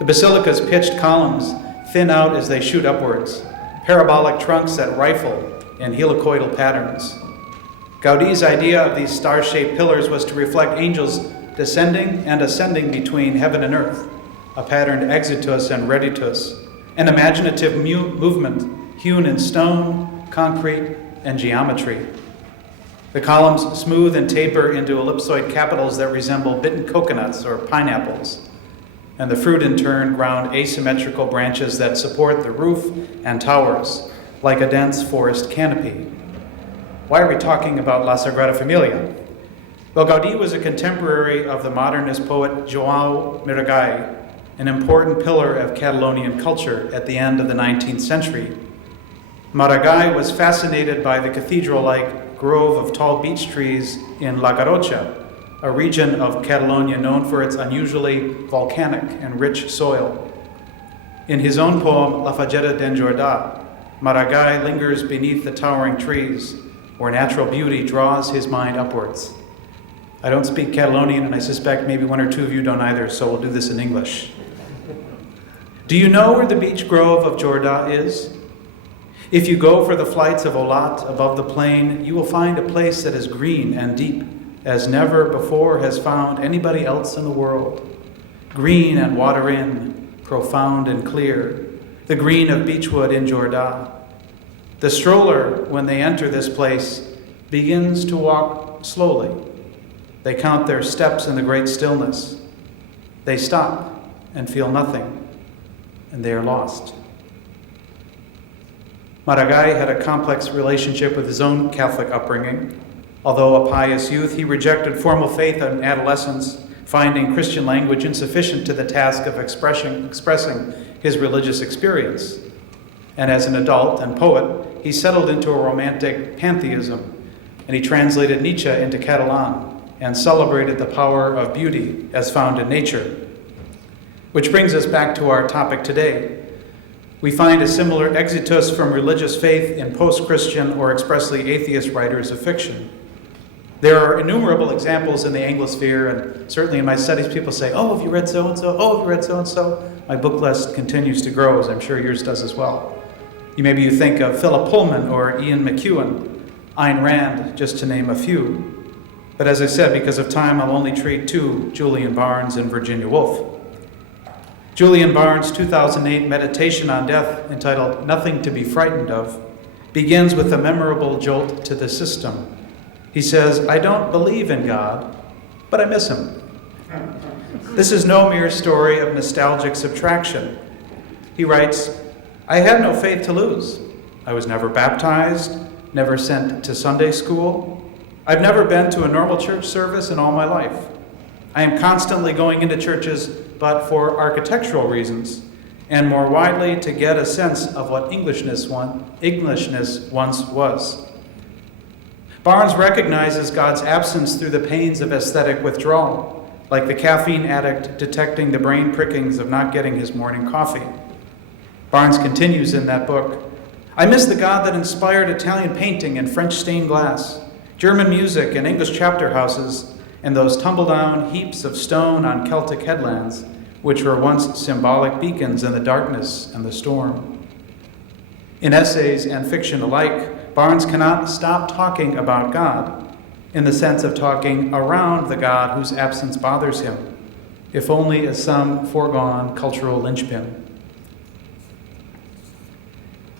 The basilica's pitched columns thin out as they shoot upwards, parabolic trunks that rifle in helicoidal patterns. Gaudi's idea of these star-shaped pillars was to reflect angels descending and ascending between heaven and earth, a patterned exitus and reditus, an imaginative movement hewn in stone, concrete, and geometry. The columns smooth and taper into ellipsoid capitals that resemble bitten coconuts or pineapples, and the fruit in turn ground asymmetrical branches that support the roof and towers, like a dense forest canopy. Why are we talking about La Sagrada Familia? Well, Gaudí was a contemporary of the modernist poet João Maragall, an important pillar of Catalonian culture at the end of the 19th century. Maragall was fascinated by the cathedral-like grove of tall beech trees in La Garrocha, a region of Catalonia known for its unusually volcanic and rich soil. In his own poem, La Fageda d'en Jordà, Maragall lingers beneath the towering trees, where natural beauty draws his mind upwards. I don't speak Catalonian, and I suspect maybe one or two of you don't either, so we'll do this in English. Do you know where the beech grove of Jordà is? If you go for the flights of Olat above the plain, you will find a place that is green and deep, as never before has found anybody else in the world. Green and water in, profound and clear, the green of beechwood in Jordà. The stroller, when they enter this place, begins to walk slowly. They count their steps in the great stillness. They stop and feel nothing, and they are lost. Maragall had a complex relationship with his own Catholic upbringing. Although a pious youth, he rejected formal faith in adolescence, finding Christian language insufficient to the task of expressing his religious experience. And as an adult and poet, he settled into a romantic pantheism, and he translated Nietzsche into Catalan and celebrated the power of beauty as found in nature. Which brings us back to our topic today. We find a similar exitus from religious faith in post-Christian or expressly atheist writers of fiction. There are innumerable examples in the Anglosphere, and certainly in my studies people say, oh, have you read so-and-so? Oh, have you read so-and-so? My book list continues to grow, as I'm sure yours does as well. Maybe you think of Philip Pullman or Ian McEwan, Ayn Rand, just to name a few. But as I said, because of time, I'll only treat two, Julian Barnes and Virginia Woolf. Julian Barnes' 2008 meditation on death, entitled Nothing to be Frightened of, begins with a memorable jolt to the system. He says, I don't believe in God, but I miss him. This is no mere story of nostalgic subtraction. He writes, I had no faith to lose. I was never baptized, never sent to Sunday school. I've never been to a normal church service in all my life. I am constantly going into churches, but for architectural reasons, and more widely to get a sense of what Englishness once was. Barnes recognizes God's absence through the pains of aesthetic withdrawal, like the caffeine addict detecting the brain prickings of not getting his morning coffee. Barnes continues in that book, I miss the God that inspired Italian painting and French stained glass, German music and English chapter houses, and those tumble-down heaps of stone on Celtic headlands, which were once symbolic beacons in the darkness and the storm. In essays and fiction alike, Barnes cannot stop talking about God, in the sense of talking around the God whose absence bothers him, if only as some foregone cultural linchpin.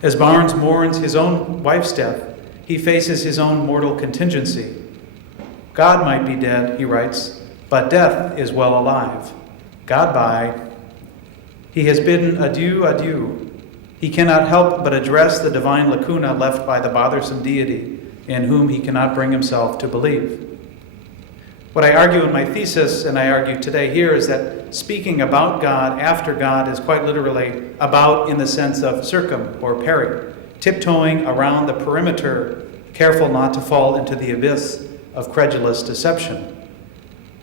As Barnes mourns his own wife's death, he faces his own mortal contingency. God might be dead, he writes, but death is well alive. God bye. He has bidden adieu, adieu. He cannot help but address the divine lacuna left by the bothersome deity in whom he cannot bring himself to believe. What I argue in my thesis, and I argue today here, is that speaking about God after God is quite literally about in the sense of circum or peri, tiptoeing around the perimeter, careful not to fall into the abyss of credulous deception.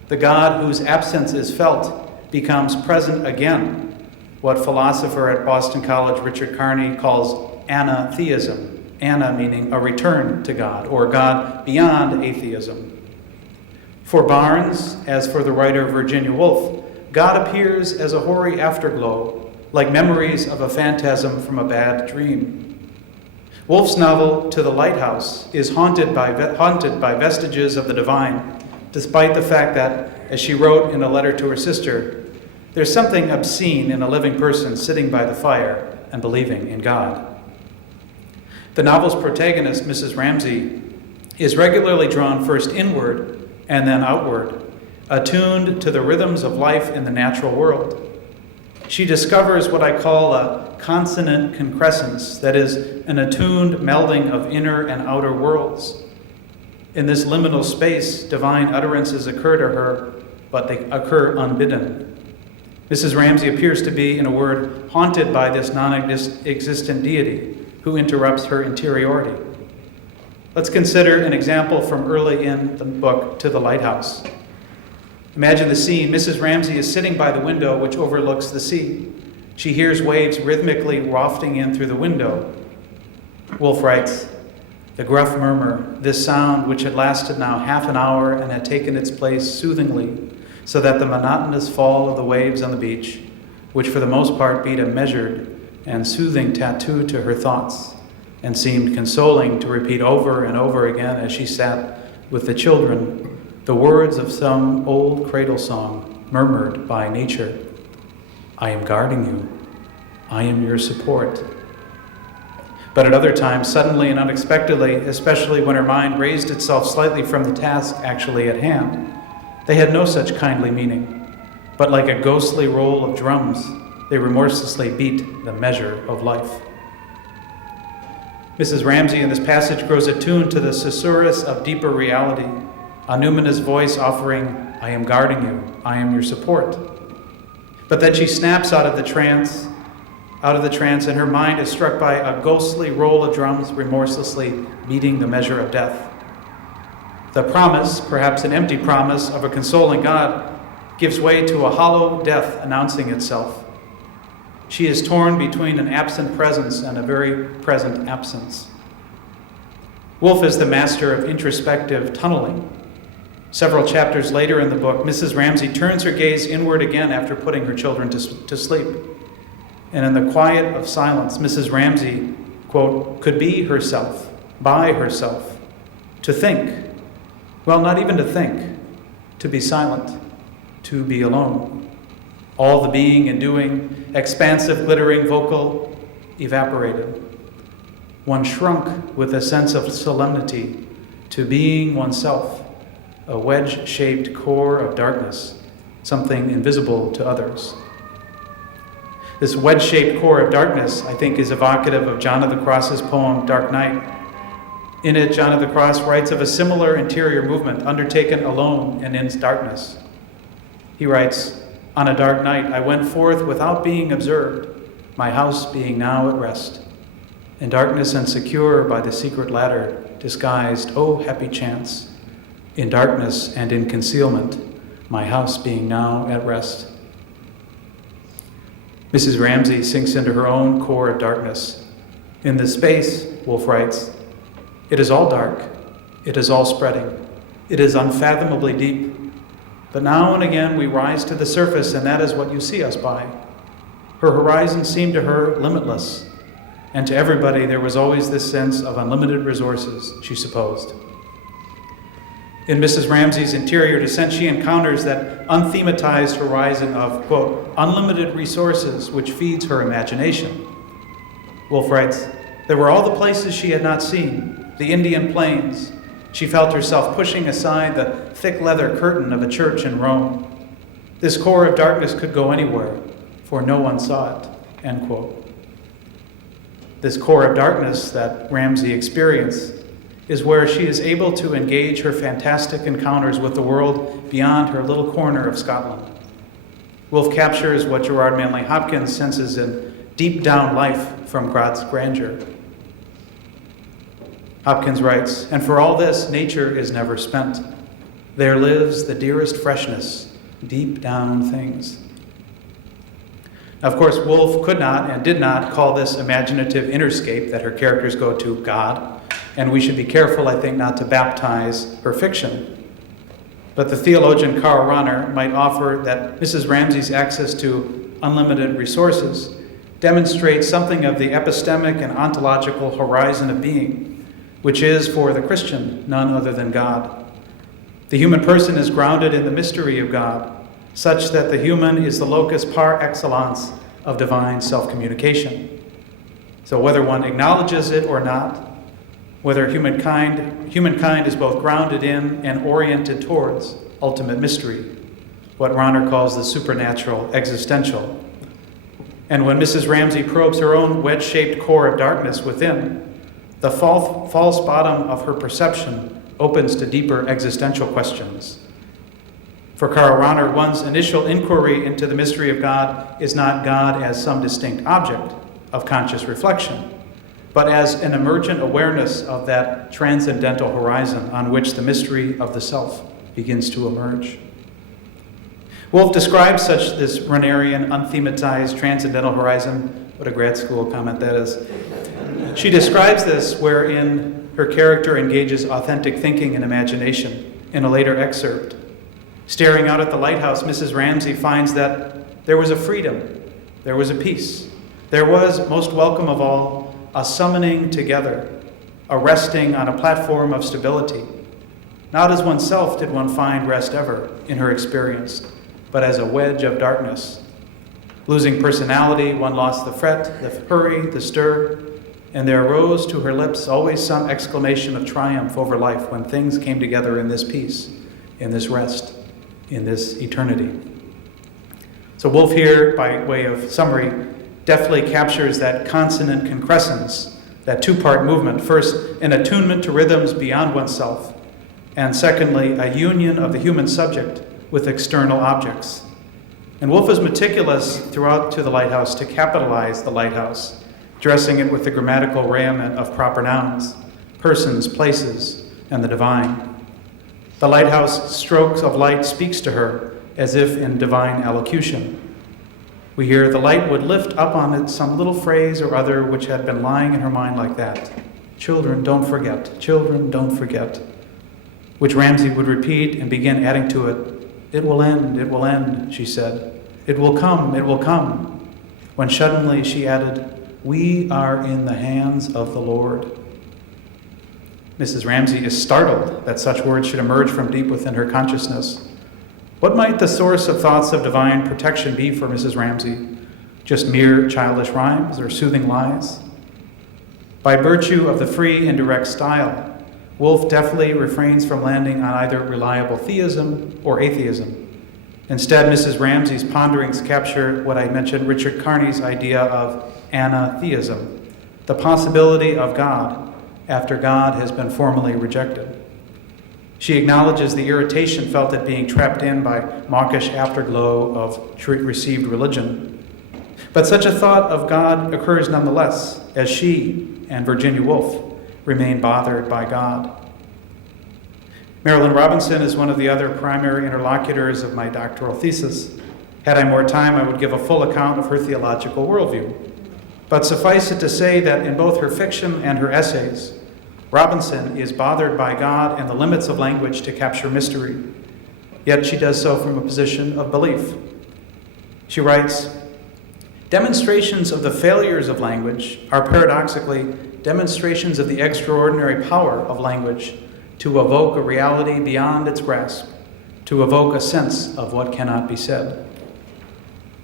The God whose absence is felt becomes present again, what philosopher at Boston College Richard Carney calls anatheism, ana meaning a return to God, or God beyond atheism. For Barnes, as for the writer Virginia Woolf, God appears as a hoary afterglow, like memories of a phantasm from a bad dream. Woolf's novel To the Lighthouse is haunted by vestiges of the divine, despite the fact that, as she wrote in a letter to her sister, there's something obscene in a living person sitting by the fire and believing in God. The novel's protagonist, Mrs. Ramsay, is regularly drawn first inward and then outward, attuned to the rhythms of life in the natural world. She discovers what I call a consonant concrescence, that is, an attuned melding of inner and outer worlds. In this liminal space, divine utterances occur to her, but they occur unbidden. Mrs. Ramsay appears to be, in a word, haunted by this non-existent deity who interrupts her interiority. Let's consider an example from early in the book, To the Lighthouse. Imagine the scene. Mrs. Ramsay is sitting by the window which overlooks the sea. She hears waves rhythmically wafting in through the window. Woolf writes, "The gruff murmur, this sound which had lasted now half an hour and had taken its place soothingly, so that the monotonous fall of the waves on the beach, which for the most part beat a measured and soothing tattoo to her thoughts, and seemed consoling to repeat over and over again as she sat with the children, the words of some old cradle song murmured by nature. I am guarding you. I am your support." But at other times, suddenly and unexpectedly, especially when her mind raised itself slightly from the task actually at hand, they had no such kindly meaning, but like a ghostly roll of drums, they remorselessly beat the measure of life. Mrs. Ramsay in this passage grows attuned to the susurrus of deeper reality, a numinous voice offering, I am guarding you, I am your support. But then she snaps out of the trance, and her mind is struck by a ghostly roll of drums remorselessly beating the measure of death. The promise, perhaps an empty promise, of a consoling God gives way to a hollow death announcing itself. She is torn between an absent presence and a very present absence. Woolf is the master of introspective tunneling. Several chapters later in the book, Mrs. Ramsay turns her gaze inward again after putting her children to sleep. And in the quiet of silence, Mrs. Ramsay, quote, could be herself, by herself, to think. Well, not even to think, to be silent, to be alone. All the being and doing, expansive, glittering, vocal, evaporated. One shrunk with a sense of solemnity to being oneself, a wedge-shaped core of darkness, something invisible to others. This wedge-shaped core of darkness, I think, is evocative of John of the Cross's poem, Dark Night. In it, John of the Cross writes of a similar interior movement undertaken alone and in darkness. He writes, on a dark night, I went forth without being observed, my house being now at rest. In darkness and secure by the secret ladder, disguised, oh happy chance. In darkness and in concealment, my house being now at rest. Mrs. Ramsay sinks into her own core of darkness. In this space, Woolf writes, it is all dark, it is all spreading, it is unfathomably deep. But now and again we rise to the surface, and that is what you see us by. Her horizon seemed to her limitless, and to everybody there was always this sense of unlimited resources, she supposed. In Mrs. Ramsay's interior descent, she encounters that unthematized horizon of, quote, unlimited resources which feeds her imagination. Woolf writes, there were all the places she had not seen, the Indian plains. She felt herself pushing aside the thick leather curtain of a church in Rome. This core of darkness could go anywhere, for no one saw it, end quote. This core of darkness that Ramsay experienced is where she is able to engage her fantastic encounters with the world beyond her little corner of Scotland. Woolf captures what Gerard Manley Hopkins senses in deep down life from God's grandeur. Hopkins writes, and for all this, nature is never spent. There lives the dearest freshness, deep down things. Now, of course, Woolf could not and did not call this imaginative interscape that her characters go to God, and we should be careful, I think, not to baptize her fiction. But the theologian Karl Rahner might offer that Mrs. Ramsay's access to unlimited resources demonstrates something of the epistemic and ontological horizon of being, which is, for the Christian, none other than God. The human person is grounded in the mystery of God, such that the human is the locus par excellence of divine self-communication. So whether one acknowledges it or not, whether humankind is both grounded in and oriented towards ultimate mystery, what Rahner calls the supernatural existential. And when Mrs. Ramsey probes her own wedge-shaped core of darkness within, the false bottom of her perception opens to deeper existential questions. For Karl Rahner, one's initial inquiry into the mystery of God is not God as some distinct object of conscious reflection, but as an emergent awareness of that transcendental horizon on which the mystery of the self begins to emerge. Woolf describes this Rahnerian, unthematized, transcendental horizon. What a grad school comment that is. She describes this wherein her character engages authentic thinking and imagination in a later excerpt. Staring out at the lighthouse, Mrs. Ramsey finds that there was a freedom, there was a peace, there was, most welcome of all, a summoning together, a resting on a platform of stability. Not as oneself did one find rest ever in her experience, but as a wedge of darkness. Losing personality, one lost the fret, the hurry, the stir, and there arose to her lips always some exclamation of triumph over life when things came together in this peace, in this rest, in this eternity. So Woolf here, by way of summary, deftly captures that consonant concrescence, that two-part movement. First, an attunement to rhythms beyond oneself, and secondly, a union of the human subject with external objects. And Woolf is meticulous throughout To the Lighthouse to capitalize the lighthouse, dressing it with the grammatical raiment of proper nouns, persons, places, and the divine. The lighthouse strokes of light speaks to her as if in divine allocution. We hear the light would lift up on it some little phrase or other which had been lying in her mind like that. Children, don't forget. Children, don't forget. Which Ramsey would repeat and begin adding to it. It will end, she said. It will come. When suddenly she added, we are in the hands of the Lord. Mrs. Ramsey is startled that such words should emerge from deep within her consciousness. What might the source of thoughts of divine protection be for Mrs. Ramsey? Just mere childish rhymes or soothing lies? By virtue of the free and direct style, Woolf deftly refrains from landing on either reliable theism or atheism. Instead, Mrs. Ramsey's ponderings capture what I mentioned, Richard Carney's idea of anatheism, the possibility of God after God has been formally rejected. She acknowledges the irritation felt at being trapped in by mawkish afterglow of received religion. But such a thought of God occurs nonetheless, as she and Virginia Woolf remain bothered by God. Marilyn Robinson is one of the other primary interlocutors of my doctoral thesis. Had I more time, I would give a full account of her theological worldview. But suffice it to say that in both her fiction and her essays, Robinson is bothered by God and the limits of language to capture mystery. Yet she does so from a position of belief. She writes, demonstrations of the failures of language are paradoxically demonstrations of the extraordinary power of language to evoke a reality beyond its grasp, to evoke a sense of what cannot be said.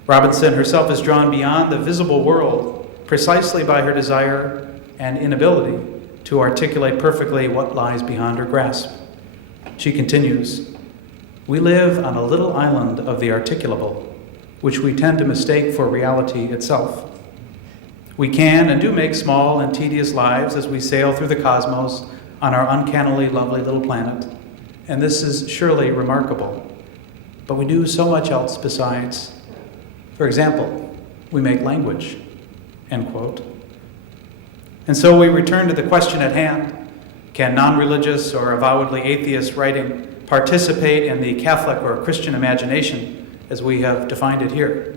Robinson herself is drawn beyond the visible world precisely by her desire and inability to articulate perfectly what lies beyond her grasp. She continues, we live on a little island of the articulable, which we tend to mistake for reality itself. We can and do make small and tedious lives as we sail through the cosmos on our uncannily lovely little planet, and this is surely remarkable. But we do so much else besides. For example, we make language, end quote. And so we return to the question at hand. Can non-religious or avowedly atheist writing participate in the Catholic or Christian imagination as we have defined it here?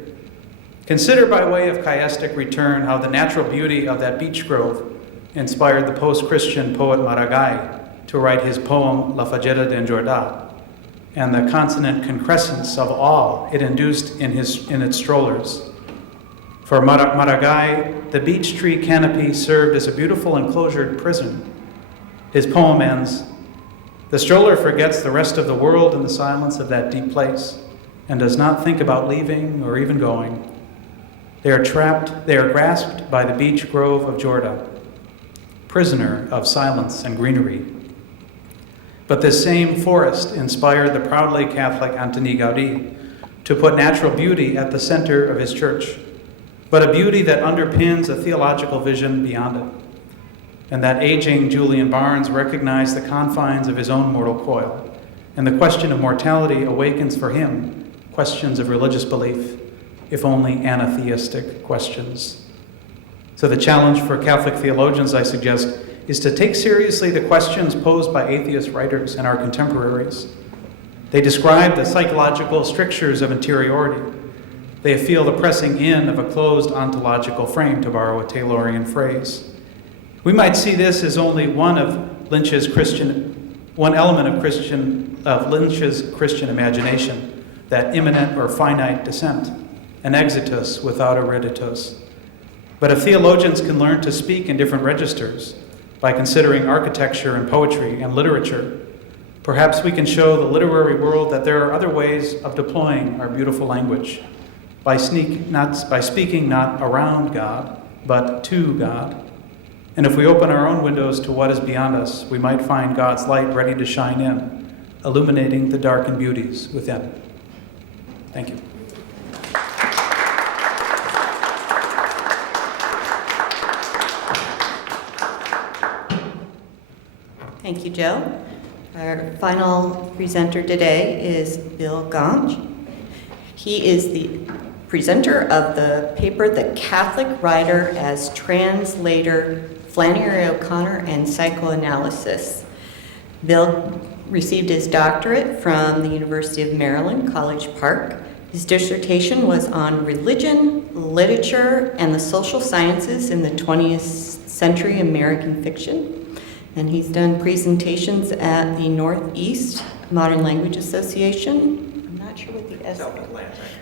Consider by way of chiastic return how the natural beauty of that beech grove inspired the post-Christian poet Maragall to write his poem La Fageta d'Enjordà, and the consonant concrescence of awe it induced in its strollers. For Maragai, the beech tree canopy served as a beautiful enclosured prison. His poem ends, "The stroller forgets the rest of the world in the silence of that deep place and does not think about leaving or even going. They are grasped by the beech grove of Jorda, prisoner of silence and greenery." But this same forest inspired the proudly Catholic Antoni Gaudí to put natural beauty at the center of his church, but a beauty that underpins a theological vision beyond it. And that aging Julian Barnes recognized the confines of his own mortal coil, and the question of mortality awakens for him questions of religious belief, if only anatheistic questions. So the challenge for Catholic theologians, I suggest, is to take seriously the questions posed by atheist writers and our contemporaries. They describe the psychological strictures of interiority. They feel the pressing in of a closed ontological frame, to borrow a Taylorian phrase. We might see this as only one element of Lynch's Christian imagination, that immanent or finite descent, an exitus without a reditus. But if theologians can learn to speak in different registers, by considering architecture and poetry and literature, perhaps we can show the literary world that there are other ways of deploying our beautiful language, by speaking not around God, but to God. And if we open our own windows to what is beyond us, we might find God's light ready to shine in, illuminating the darkened beauties within. Thank you. Thank you, Joe. Our final presenter today is Bill Gonch. He is the presenter of the paper, The Catholic Writer as Translator, Flannery O'Connor and Psychoanalysis. Bill received his doctorate from the University of Maryland, College Park. His dissertation was on religion, literature, and the social sciences in the 20th century American fiction. And he's done presentations at the Northeast Modern Language Association. I'm not sure what the S.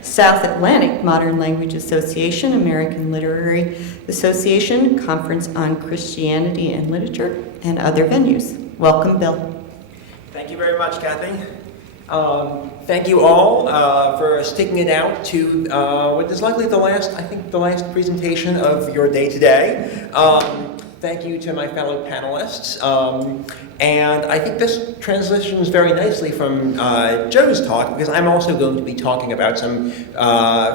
South Atlantic Modern Language Association, American Literary Association, Conference on Christianity and Literature, and other venues. Welcome, Bill. Thank you very much, Cathy. Thank you all for sticking it out to what is likely the last presentation of your day today. Thank you to my fellow panelists. And I think this transitions very nicely from Joe's talk, because I'm also going to be talking about some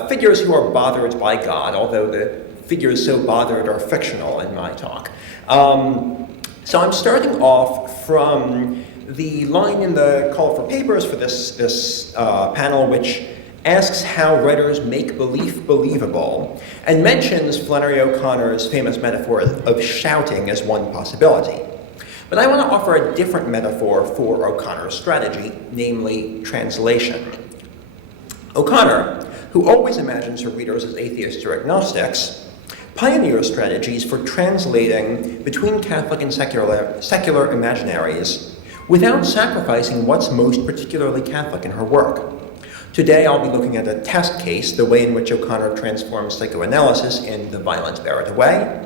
figures who are bothered by God, although the figures so bothered are fictional in my talk. So I'm starting off from the line in the call for papers for this panel, which asks how writers make belief believable, and mentions Flannery O'Connor's famous metaphor of shouting as one possibility. But I want to offer a different metaphor for O'Connor's strategy, namely translation. O'Connor, who always imagines her readers as atheists or agnostics, pioneers strategies for translating between Catholic and secular imaginaries without sacrificing what's most particularly Catholic in her work. Today, I'll be looking at a test case, the way in which O'Connor transforms psychoanalysis in The Violence Beareth Away.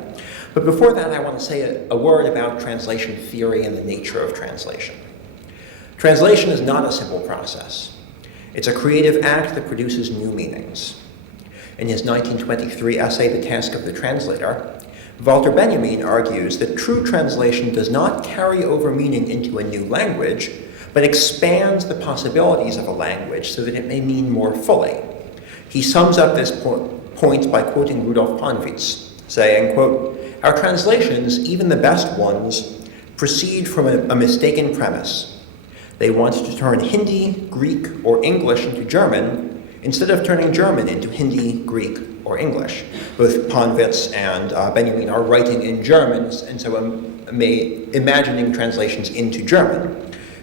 But before that, I want to say a word about translation theory and the nature of translation. Translation is not a simple process. It's a creative act that produces new meanings. In his 1923 essay, The Task of the Translator, Walter Benjamin argues that true translation does not carry over meaning into a new language, but expands the possibilities of a language so that it may mean more fully. He sums up this point by quoting Rudolf Panwitz, saying, quote, "Our translations, even the best ones, proceed from a mistaken premise. They want to turn Hindi, Greek, or English into German, instead of turning German into Hindi, Greek, or English." Both Panwitz and Benjamin are writing in German, and so imagining translations into German.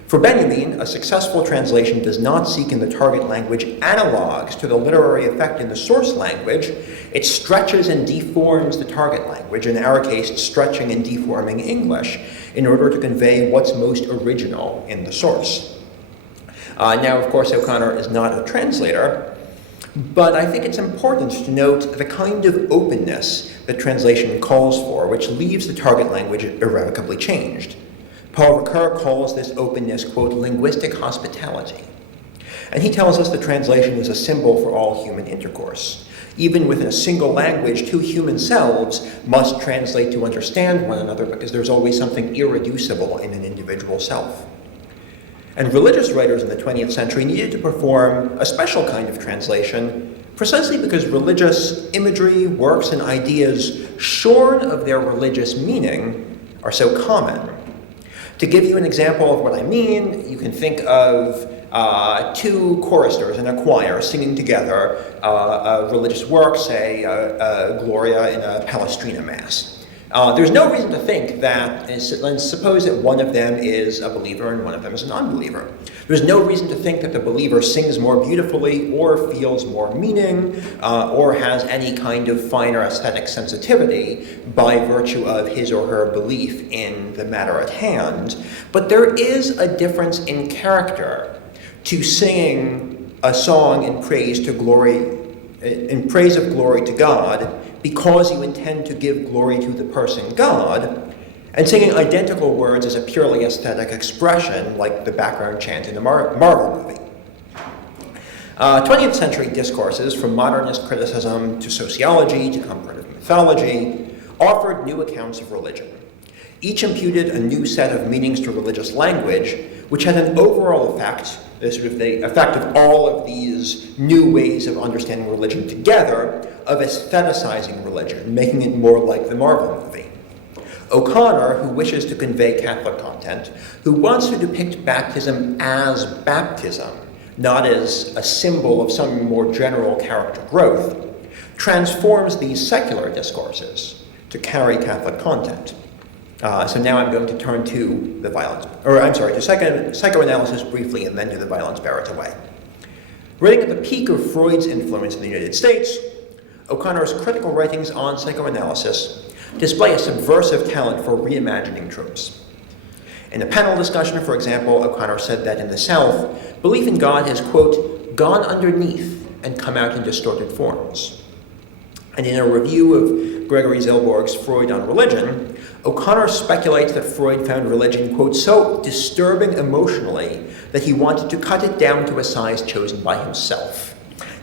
For Benjamin, a successful translation does not seek in the target language analogs to the literary effect in the source language. It stretches and deforms the target language, in our case, stretching and deforming English, in order to convey what's most original in the source. Now, of course, O'Connor is not a translator, But I think it's important to note the kind of openness that translation calls for, which leaves the target language irrevocably changed. Paul Ricoeur calls this openness, quote, linguistic hospitality. And he tells us that translation is a symbol for all human intercourse. Even within a single language, two human selves must translate to understand one another because there's always something irreducible in an individual self. And religious writers in the 20th century needed to perform a special kind of translation precisely because religious imagery, works, and ideas shorn of their religious meaning are so common. To give you an example of what I mean, you can think of two choristers in a choir singing together a religious work, say Gloria in a Palestrina Mass. There's no reason to think that, and suppose that one of them is a believer and one of them is an unbeliever. There's no reason to think that the believer sings more beautifully or feels more meaning or has any kind of finer aesthetic sensitivity by virtue of his or her belief in the matter at hand. But there is a difference in character to singing a song in praise of glory to God because you intend to give glory to the person God, and singing identical words as a purely aesthetic expression like the background chant in a Marvel movie. 20th century discourses, from modernist criticism to sociology to comparative mythology, offered new accounts of religion. Each imputed a new set of meanings to religious language, which had an overall effect, the effect of all of these new ways of understanding religion together, of aestheticizing religion, making it more like the Marvel movie. O'Connor, who wishes to convey Catholic content, who wants to depict baptism as baptism, not as a symbol of some more general character growth, transforms these secular discourses to carry Catholic content. So now I'm going to turn to psychoanalysis briefly and then to the violence-bearer way. Writing at the peak of Freud's influence in the United States, O'Connor's critical writings on psychoanalysis display a subversive talent for reimagining tropes. In a panel discussion, for example, O'Connor said that in the South, belief in God has, quote, gone underneath and come out in distorted forms. And in a review of Gregory Zellborg's Freud on Religion, O'Connor speculates that Freud found religion, quote, so disturbing emotionally that he wanted to cut it down to a size chosen by himself.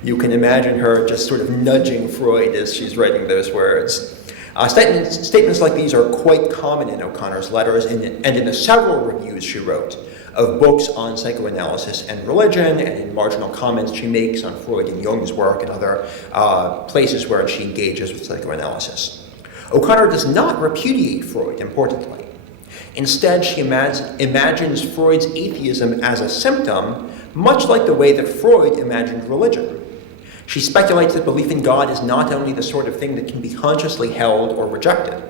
You can imagine her just sort of nudging Freud as she's writing those words. Statements like these are quite common in O'Connor's letters and in the several reviews she wrote of books on psychoanalysis and religion, and in marginal comments she makes on Freud and Jung's work and other places where she engages with psychoanalysis. O'Connor does not repudiate Freud, importantly. Instead, she imagines Freud's atheism as a symptom, much like the way that Freud imagined religion. She speculates that belief in God is not only the sort of thing that can be consciously held or rejected,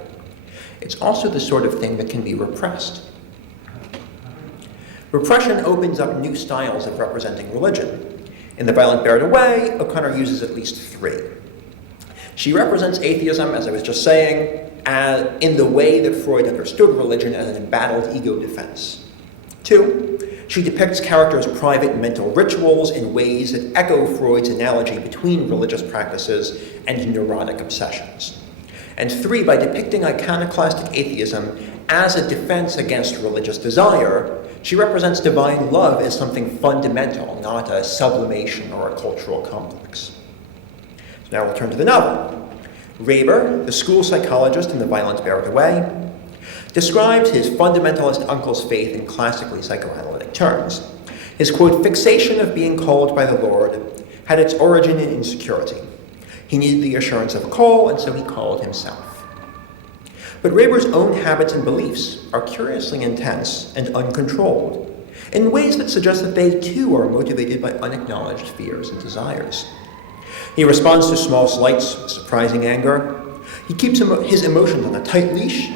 it's also the sort of thing that can be repressed. Repression opens up new styles of representing religion. In The Violent Buried Away, O'Connor uses at least three. She represents atheism, as I was just saying, in the way that Freud understood religion as an embattled ego defense. Two, she depicts characters' private mental rituals in ways that echo Freud's analogy between religious practices and neurotic obsessions. And three, by depicting iconoclastic atheism as a defense against religious desire, she represents divine love as something fundamental, not a sublimation or a cultural complex. So now we'll turn to the novel. Reber, the school psychologist in The Violence Buried Away, describes his fundamentalist uncle's faith in classically psychoanalytic terms. His, quote, fixation of being called by the Lord had its origin in insecurity. He needed the assurance of a call, and so he called himself. But Reber's own habits and beliefs are curiously intense and uncontrolled, in ways that suggest that they too are motivated by unacknowledged fears and desires. He responds to small slights with surprising anger. He keeps his emotions on a tight leash,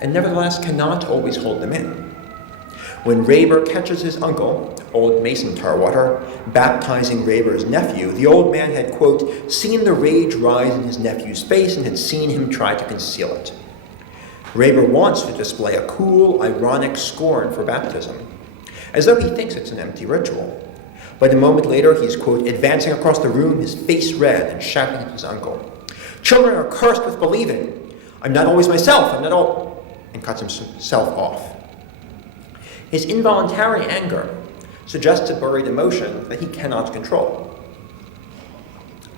and nevertheless cannot always hold them in. When Reber catches his uncle, old Mason Tarwater, baptizing Reber's nephew, the old man had, quote, seen the rage rise in his nephew's face and had seen him try to conceal it. Reber wants to display a cool, ironic scorn for baptism, as though he thinks it's an empty ritual. But a moment later, he's, quote, advancing across the room, his face red, and shouting at his uncle. Children are cursed with believing. I'm not always myself, I'm not all, and cuts himself off. His involuntary anger suggests a buried emotion that he cannot control.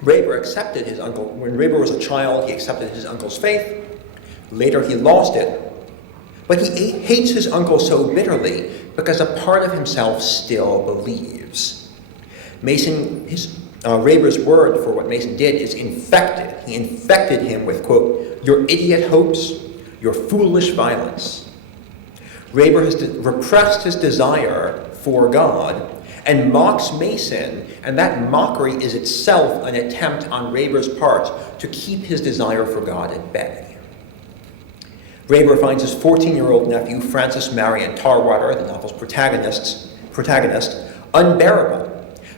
Reber accepted his uncle. When Reber was a child, he accepted his uncle's faith. Later, he lost it. But he hates his uncle so bitterly because a part of himself still believes. Reber's word for what Mason did is infected. He infected him with, quote, your idiot hopes, your foolish violence. Reber has repressed his desire for God and mocks Mason, and that mockery is itself an attempt on Reber's part to keep his desire for God at bay. Reber finds his 14-year-old nephew, Francis Marion Tarwater, the novel's protagonist, unbearable,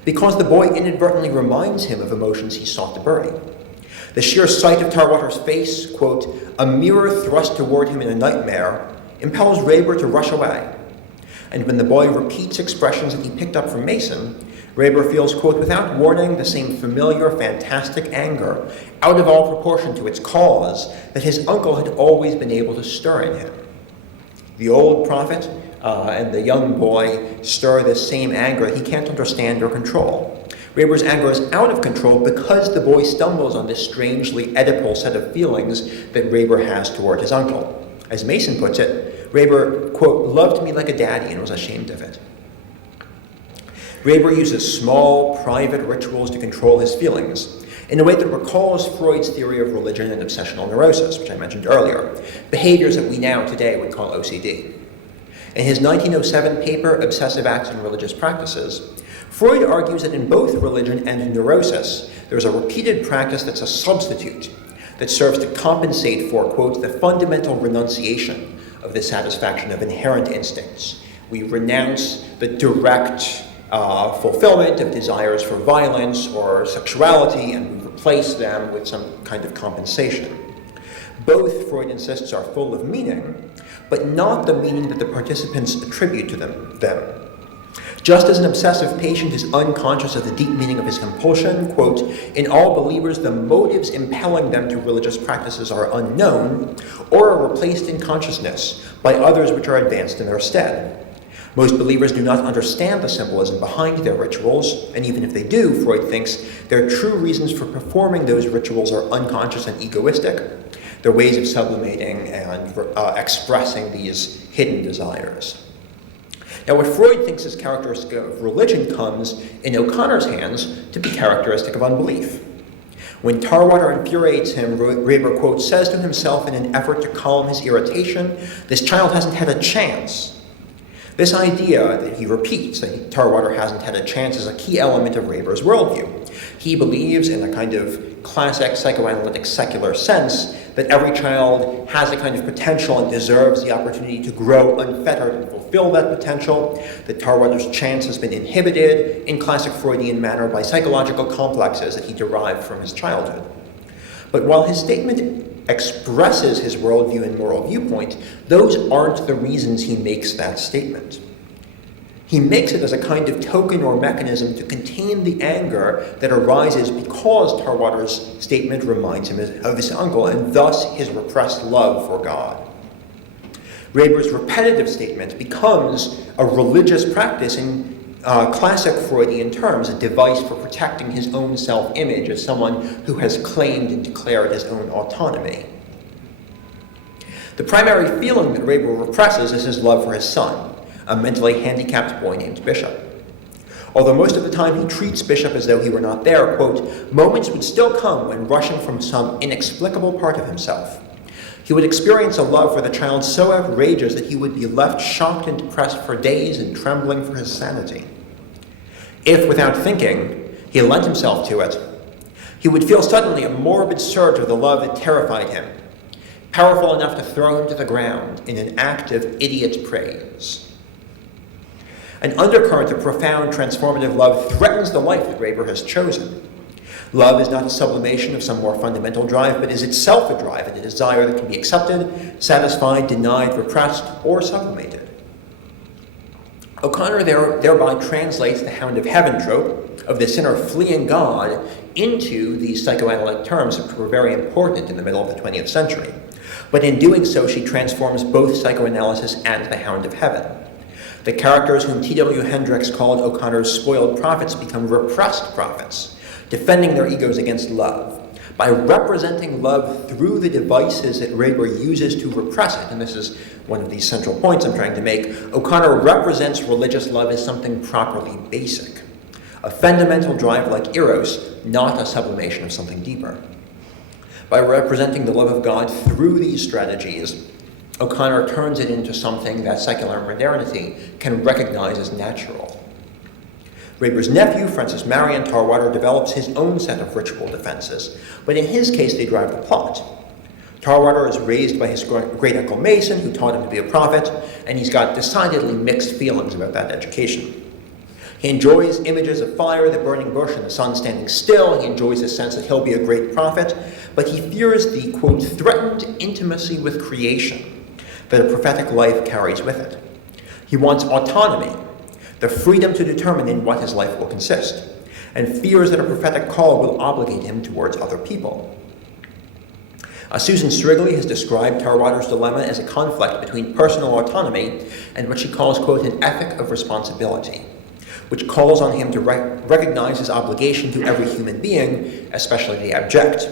because the boy inadvertently reminds him of emotions he sought to bury. The sheer sight of Tarwater's face, quote, a mirror thrust toward him in a nightmare, impels Reber to rush away. And when the boy repeats expressions that he picked up from Mason, Reber feels, quote, without warning, the same familiar, fantastic anger, out of all proportion to its cause, that his uncle had always been able to stir in him. The old prophet and the young boy stir this same anger he can't understand or control. Reber's anger is out of control because the boy stumbles on this strangely Oedipal set of feelings that Reber has toward his uncle. As Mason puts it, Reber, quote, loved me like a daddy and was ashamed of it. Reber uses small, private rituals to control his feelings in a way that recalls Freud's theory of religion and obsessional neurosis, which I mentioned earlier, behaviors that we now today would call OCD. In his 1907 paper, Obsessive Acts and Religious Practices, Freud argues that in both religion and neurosis, there's a repeated practice that's a substitute that serves to compensate for, quote, the fundamental renunciation of the satisfaction of inherent instincts. We renounce the direct fulfillment of desires for violence or sexuality, and we replace them with some kind of compensation. Both, Freud insists, are full of meaning, but not the meaning that the participants attribute to them. Just as an obsessive patient is unconscious of the deep meaning of his compulsion, quote, in all believers the motives impelling them to religious practices are unknown or are replaced in consciousness by others which are advanced in their stead. Most believers do not understand the symbolism behind their rituals, and even if they do, Freud thinks their true reasons for performing those rituals are unconscious and egoistic. They're ways of sublimating and expressing these hidden desires. Now, what Freud thinks is characteristic of religion comes, in O'Connor's hands, to be characteristic of unbelief. When Tarwater infuriates him, Reber, quote, says to himself in an effort to calm his irritation, this child hasn't had a chance. This idea that he repeats, that Tarwater hasn't had a chance, is a key element of Reber's worldview. He believes, in a kind of classic psychoanalytic secular sense, that every child has a kind of potential and deserves the opportunity to grow unfettered and fulfill that potential, that Tarwater's chance has been inhibited in classic Freudian manner by psychological complexes that he derived from his childhood. But while his statement expresses his worldview and moral viewpoint, those aren't the reasons he makes that statement. He makes it as a kind of token or mechanism to contain the anger that arises because Tarwater's statement reminds him of his uncle, and thus his repressed love for God. Reber's repetitive statement becomes a religious practice in classic Freudian terms, a device for protecting his own self-image as someone who has claimed and declared his own autonomy. The primary feeling that Reber represses is his love for his son, a mentally handicapped boy named Bishop. Although most of the time he treats Bishop as though he were not there, quote, moments would still come when rushing from some inexplicable part of himself, he would experience a love for the child so outrageous that he would be left shocked and depressed for days and trembling for his sanity. If, without thinking, he lent himself to it, he would feel suddenly a morbid surge of the love that terrified him, powerful enough to throw him to the ground in an act of idiot praise. An undercurrent of profound transformative love threatens the life that Reber has chosen. Love is not a sublimation of some more fundamental drive, but is itself a drive and a desire that can be accepted, satisfied, denied, repressed, or sublimated. O'Connor thereby translates the Hound of Heaven trope of the sinner fleeing God into these psychoanalytic terms, which were very important in the middle of the 20th century. But in doing so, she transforms both psychoanalysis and the Hound of Heaven. The characters whom T.W. Hendricks called O'Connor's spoiled prophets become repressed prophets, defending their egos against love. By representing love through the devices that Reber uses to repress it, and this is one of these central points I'm trying to make, O'Connor represents religious love as something properly basic, a fundamental drive like Eros, not a sublimation of something deeper. By representing the love of God through these strategies, O'Connor turns it into something that secular modernity can recognize as natural. Reber's nephew, Francis Marion Tarwater, develops his own set of ritual defenses, but in his case they drive the plot. Tarwater is raised by his great-uncle Mason, who taught him to be a prophet, and he's got decidedly mixed feelings about that education. He enjoys images of fire, the burning bush, and the sun standing still. He enjoys the sense that he'll be a great prophet, but he fears the, quote, threatened intimacy with creation that a prophetic life carries with it. He wants autonomy, the freedom to determine in what his life will consist, and fears that a prophetic call will obligate him towards other people. Susan Strigley has described Tarwater's dilemma as a conflict between personal autonomy and what she calls, quote, an ethic of responsibility, which calls on him to recognize his obligation to every human being, especially the abject.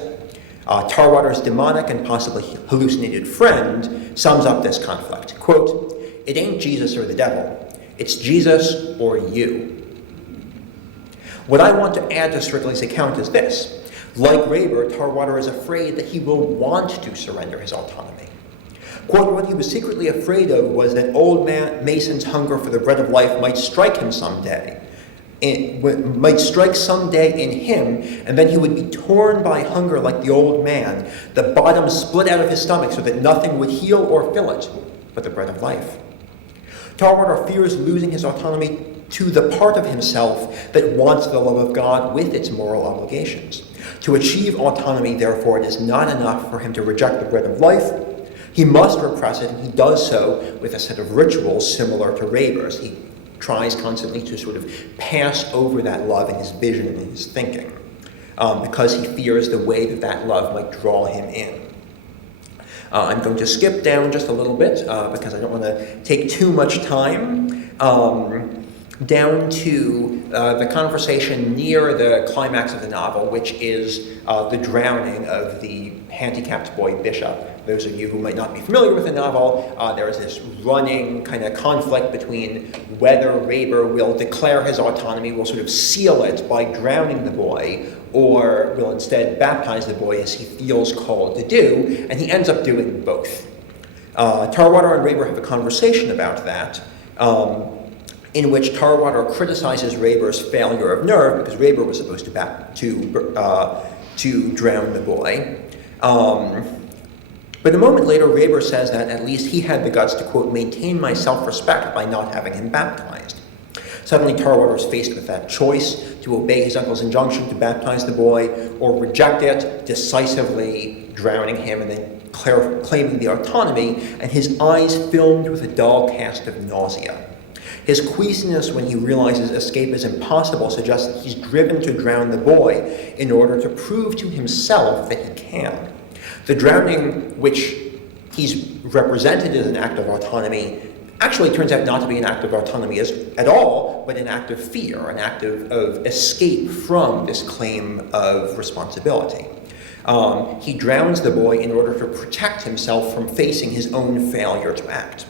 Tarwater's demonic and possibly hallucinated friend sums up this conflict. Quote, it ain't Jesus or the devil. It's Jesus or you. What I want to add to Strigley's account is this. Like Reber, Tarwater is afraid that he will want to surrender his autonomy. Quote, what he was secretly afraid of was that old Mason's hunger for the bread of life might strike him someday. Might strike someday in him, and then he would be torn by hunger like the old man, the bottom split out of his stomach so that nothing would heal or fill it but the bread of life. Tarwater fears losing his autonomy to the part of himself that wants the love of God with its moral obligations. To achieve autonomy, therefore, it is not enough for him to reject the bread of life. He must repress it, and he does so with a set of rituals similar to Reber's. He tries constantly to sort of pass over that love in his vision and in his thinking, because he fears the way that that love might draw him in. I'm going to skip down just a little bit, because I don't want to take too much time, down to the conversation near the climax of the novel, which is the drowning of the handicapped boy Bishop. Those of you who might not be familiar with the novel, there is this running kind of conflict between whether Reber will declare his autonomy, will sort of seal it by drowning the boy, or will instead baptize the boy as he feels called to do, and he ends up doing both. Tarwater and Reber have a conversation about that, in which Tarwater criticizes Reber's failure of nerve because Reber was supposed to drown the boy. But a moment later, Reber says that at least he had the guts to, quote, maintain my self-respect by not having him baptized. Suddenly, Tarwater is faced with that choice to obey his uncle's injunction to baptize the boy or reject it, decisively drowning him and then claiming the autonomy, and his eyes filmed with a dull cast of nausea. His queasiness when he realizes escape is impossible suggests that he's driven to drown the boy in order to prove to himself that he can. The drowning, which he's represented as an act of autonomy, actually turns out not to be an act of autonomy at all, but an act of fear, an act of escape from this claim of responsibility. He drowns the boy in order to protect himself from facing his own failure to act.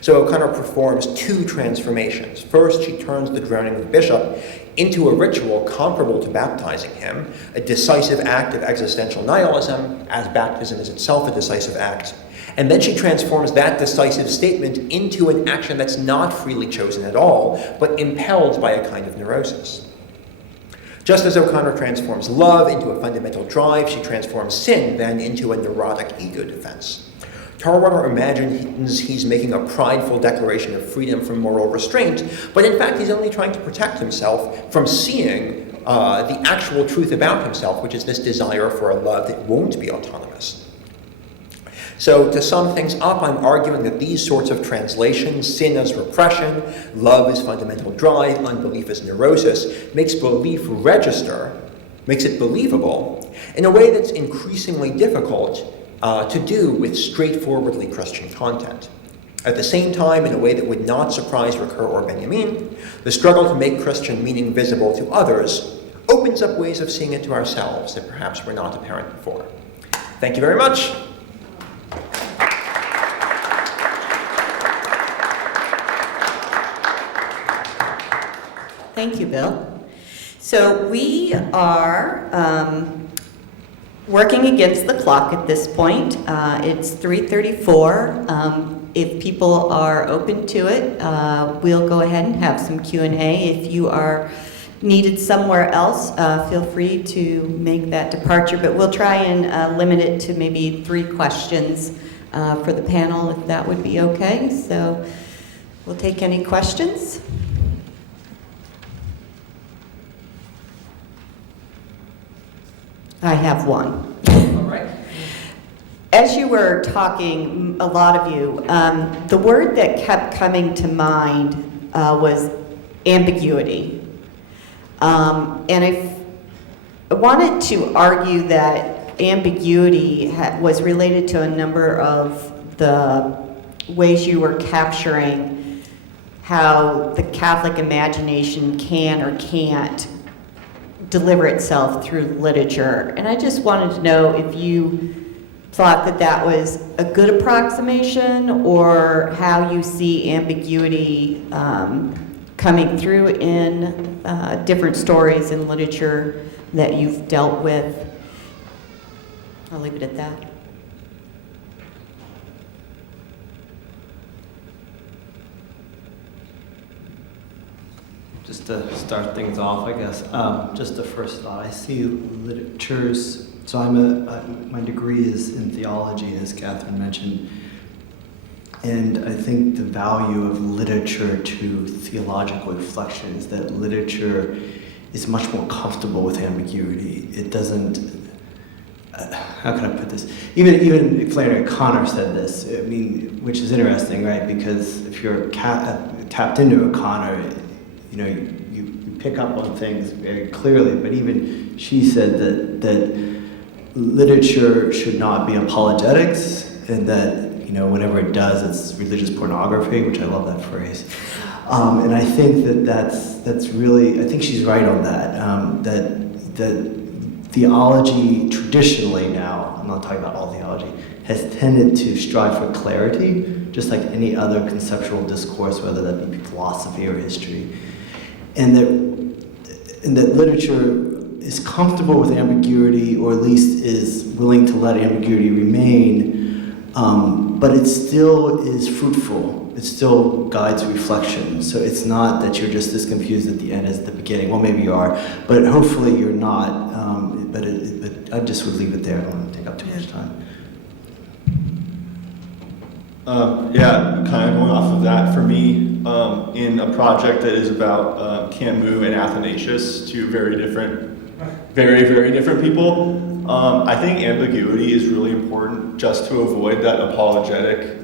So O'Connor performs two transformations. First, she turns the drowning of Bishop into a ritual comparable to baptizing him, a decisive act of existential nihilism, as baptism is itself a decisive act. And then she transforms that decisive statement into an action that's not freely chosen at all, but impelled by a kind of neurosis. Just as O'Connor transforms love into a fundamental drive, she transforms sin then into a neurotic ego defense. Tarwater imagines he's making a prideful declaration of freedom from moral restraint, but in fact he's only trying to protect himself from seeing the actual truth about himself, which is this desire for a love that won't be autonomous. So to sum things up, I'm arguing that these sorts of translations, sin as repression, love as fundamental drive, unbelief as neurosis, makes belief register, makes it believable, in a way that's increasingly difficult to do with straightforwardly Christian content. At the same time, in a way that would not surprise Recurrence or Benjamin, the struggle to make Christian meaning visible to others opens up ways of seeing it to ourselves that perhaps were not apparent before. Thank you very much. Thank you, Bill. So we are working against the clock at this point. It's 3:34. If people are open to it, we'll go ahead and have some Q&A. If you are needed somewhere else, feel free to make that departure, but we'll try and limit it to maybe 3 questions for the panel, if that would be okay. So we'll take any questions. I have one. All right. As you were talking, a lot of you, the word that kept coming to mind was ambiguity. And I wanted to argue that ambiguity was related to a number of the ways you were capturing how the Catholic imagination can or can't deliver itself through literature. And I just wanted to know if you thought that that was a good approximation, or how you see ambiguity coming through in different stories in literature that you've dealt with. I'll leave it at that. Just to start things off, I guess, just the first thought. I see literatures, so my degree is in theology, as Catherine mentioned, and I think the value of literature to theological reflection is that literature is much more comfortable with ambiguity. It doesn't, how can I put this? Even Flannery O'Connor said this, I mean, which is interesting, right? Because if you're tapped into O'Connor, you know, you pick up on things very clearly, but even she said that literature should not be apologetics, and that, you know, whenever it does, it's religious pornography, which I love that phrase. And I think that's really, I think she's right on that, that theology traditionally now, I'm not talking about all theology, has tended to strive for clarity, just like any other conceptual discourse, whether that be philosophy or history. And that literature is comfortable with ambiguity, or at least is willing to let ambiguity remain, but it still is fruitful. It still guides reflection. So it's not that you're just as confused at the end as the beginning. Well, maybe you are, but hopefully you're not. But I just would leave it there. I don't want to take up too much time. Yeah, kind of going off of that, for me, in a project that is about Camus and Athanasius, two very, very different people, I think ambiguity is really important just to avoid that apologetic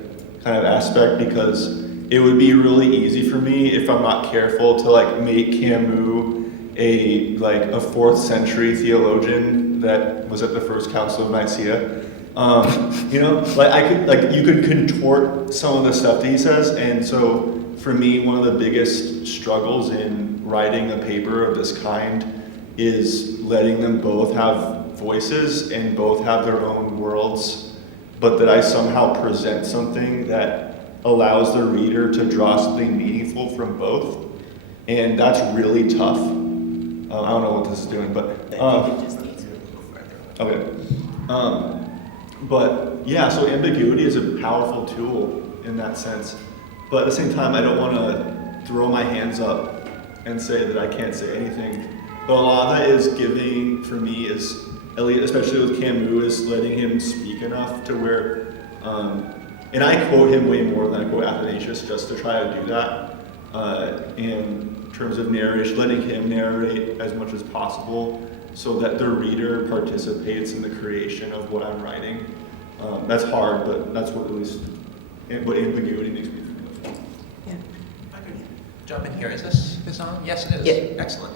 kind of aspect, because it would be really easy for me, if I'm not careful, to like make Camus a 4th century theologian that was at the First Council of Nicaea. You know, you could contort some of the stuff that he says, and so for me, one of the biggest struggles in writing a paper of this kind is letting them both have voices and both have their own worlds, but that I somehow present something that allows the reader to draw something meaningful from both, and that's really tough. I don't know what this is doing, but I think it just needs to go further. Okay. But yeah, so ambiguity is a powerful tool in that sense. But at the same time, I don't want to throw my hands up and say that I can't say anything. But a lot of that is giving, for me, is, especially with Camus, is letting him speak enough to where, and I quote him way more than I quote Athanasius, just to try to do that. In terms of narration, letting him narrate as much as possible, so that the reader participates in the creation of what I'm writing. That's hard, but that's what at least what ambiguity makes me think of. I could jump in here. Is this on? Yes, it is. Yeah. Excellent.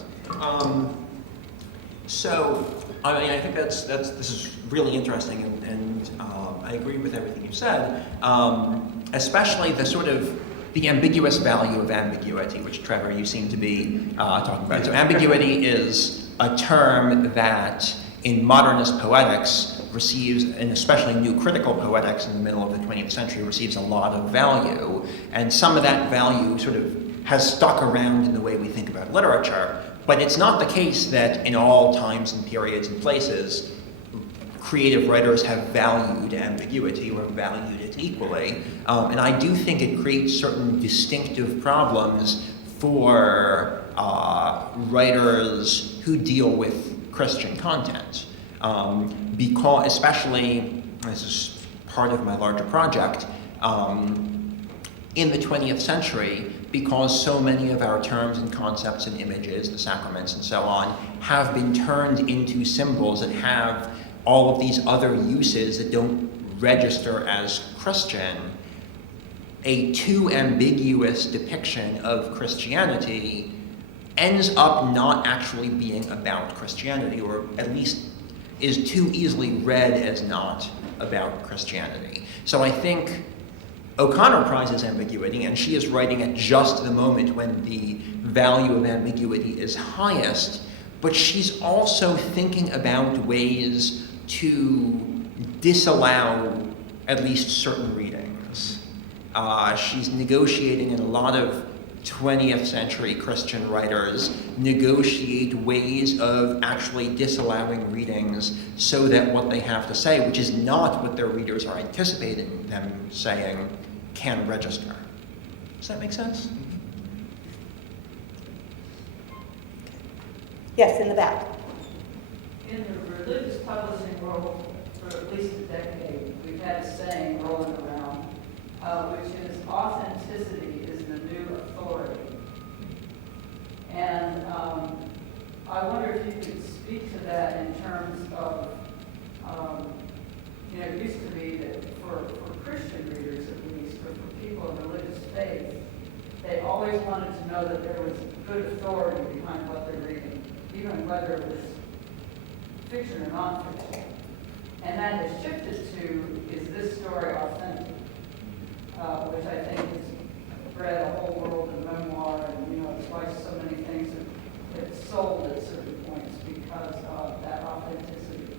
So, I mean, I think this is really interesting, and I agree with everything you said, especially the ambiguous value of ambiguity, which Trevor, you seem to be talking about. So ambiguity is a term that in modernist poetics receives, and especially new critical poetics in the middle of the 20th century, receives a lot of value, and some of that value sort of has stuck around in the way we think about literature. But it's not the case that in all times and periods and places, creative writers have valued ambiguity or valued it equally. And I do think it creates certain distinctive problems for writers who deal with Christian content. Because, especially, this is part of my larger project, in the 20th century, because so many of our terms and concepts and images, the sacraments and so on, have been turned into symbols that have all of these other uses that don't register as Christian, a too ambiguous depiction of Christianity ends up not actually being about Christianity, or at least is too easily read as not about Christianity. So I think O'Connor prizes ambiguity, and she is writing at just the moment when the value of ambiguity is highest, but she's also thinking about ways to disallow at least certain readings. She's negotiating, and a lot of 20th century Christian writers negotiate ways of actually disallowing readings so that what they have to say, which is not what their readers are anticipating them saying, can register. Does that make sense? Yes, in the back. In the religious publishing world, for at least a decade, we've had a saying rolling around, which is authenticity is the new authority. And I wonder if you could speak to that in terms of, it used to be that for Christian readers at least, or for people of religious faith, they always wanted to know that there was good authority behind what they're reading, even whether it was fiction or nonfiction. And that has shifted to, is this story authentic? Which I think has bred a whole world of memoir, and it's why so many things have sold at certain points because of that authenticity.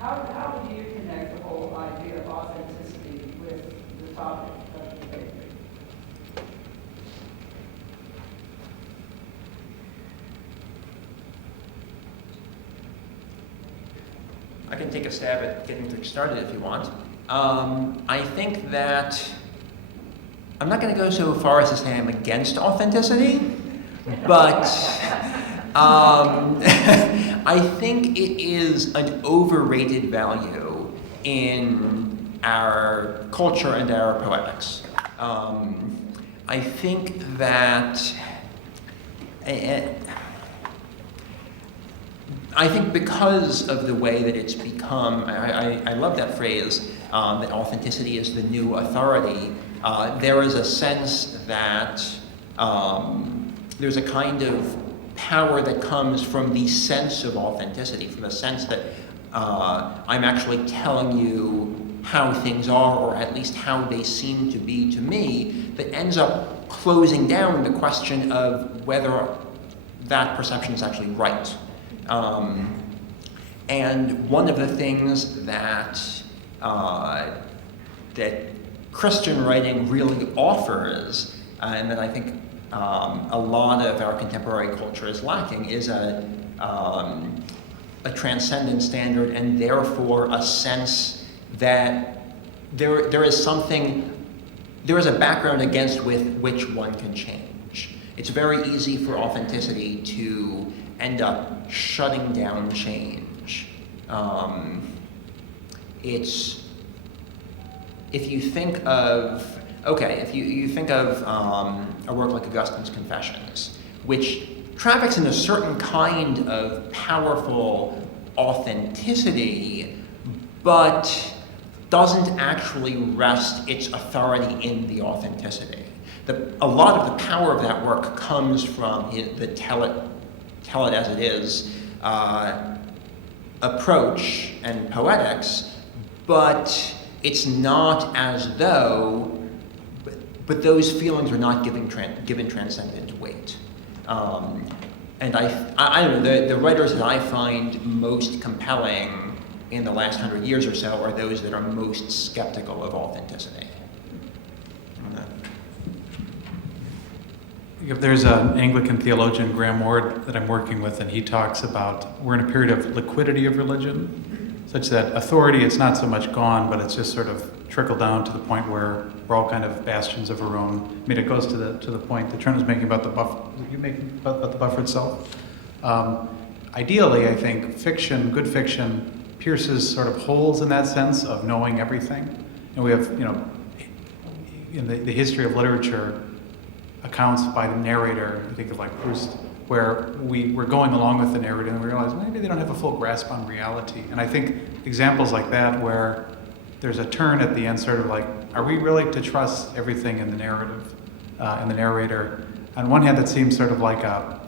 How do you connect the whole idea of authenticity with the topic of debate? I can take a stab at getting things started if you want. I think that I'm not going to go so far as to say I'm against authenticity, but I think it is an overrated value in our culture and our poetics. I think that because of the way that it's become, I love that phrase, that authenticity is the new authority. There is a sense that there's a kind of power that comes from the sense of authenticity, from the sense that I'm actually telling you how things are, or at least how they seem to be to me, that ends up closing down the question of whether that perception is actually right. And one of the things that that Christian writing really offers, and that I think a lot of our contemporary culture is lacking, is a transcendent standard, and therefore a sense that there is a background against which one can change. It's very easy for authenticity to end up shutting down change. If you think of a work like Augustine's Confessions, which traffics in a certain kind of powerful authenticity, but doesn't actually rest its authority in the authenticity. A lot of the power of that work comes from the tell it as it is approach and poetics, but it's not as though, but those feelings are not given transcendent weight. And I don't know, the writers that I find most compelling in the last 100 years or so are those that are most skeptical of authenticity. There's an Anglican theologian, Graham Ward, that I'm working with, and he talks about we're in a period of liquidity of religion, such that authority, it's not so much gone, but it's just sort of trickled down to the point where we're all kind of bastions of our own. I mean, it goes to the point that Trent was making about the buffer. You making about the buffer itself? Ideally, I think fiction, good fiction, pierces sort of holes in that sense of knowing everything. And we have, in the history of literature, accounts by the narrator, I think of like Proust, where we're going along with the narrator and we realize maybe they don't have a full grasp on reality. And I think examples like that where there's a turn at the end, sort of like, are we really to trust everything in the narrative, in the narrator? On one hand, that seems sort of like a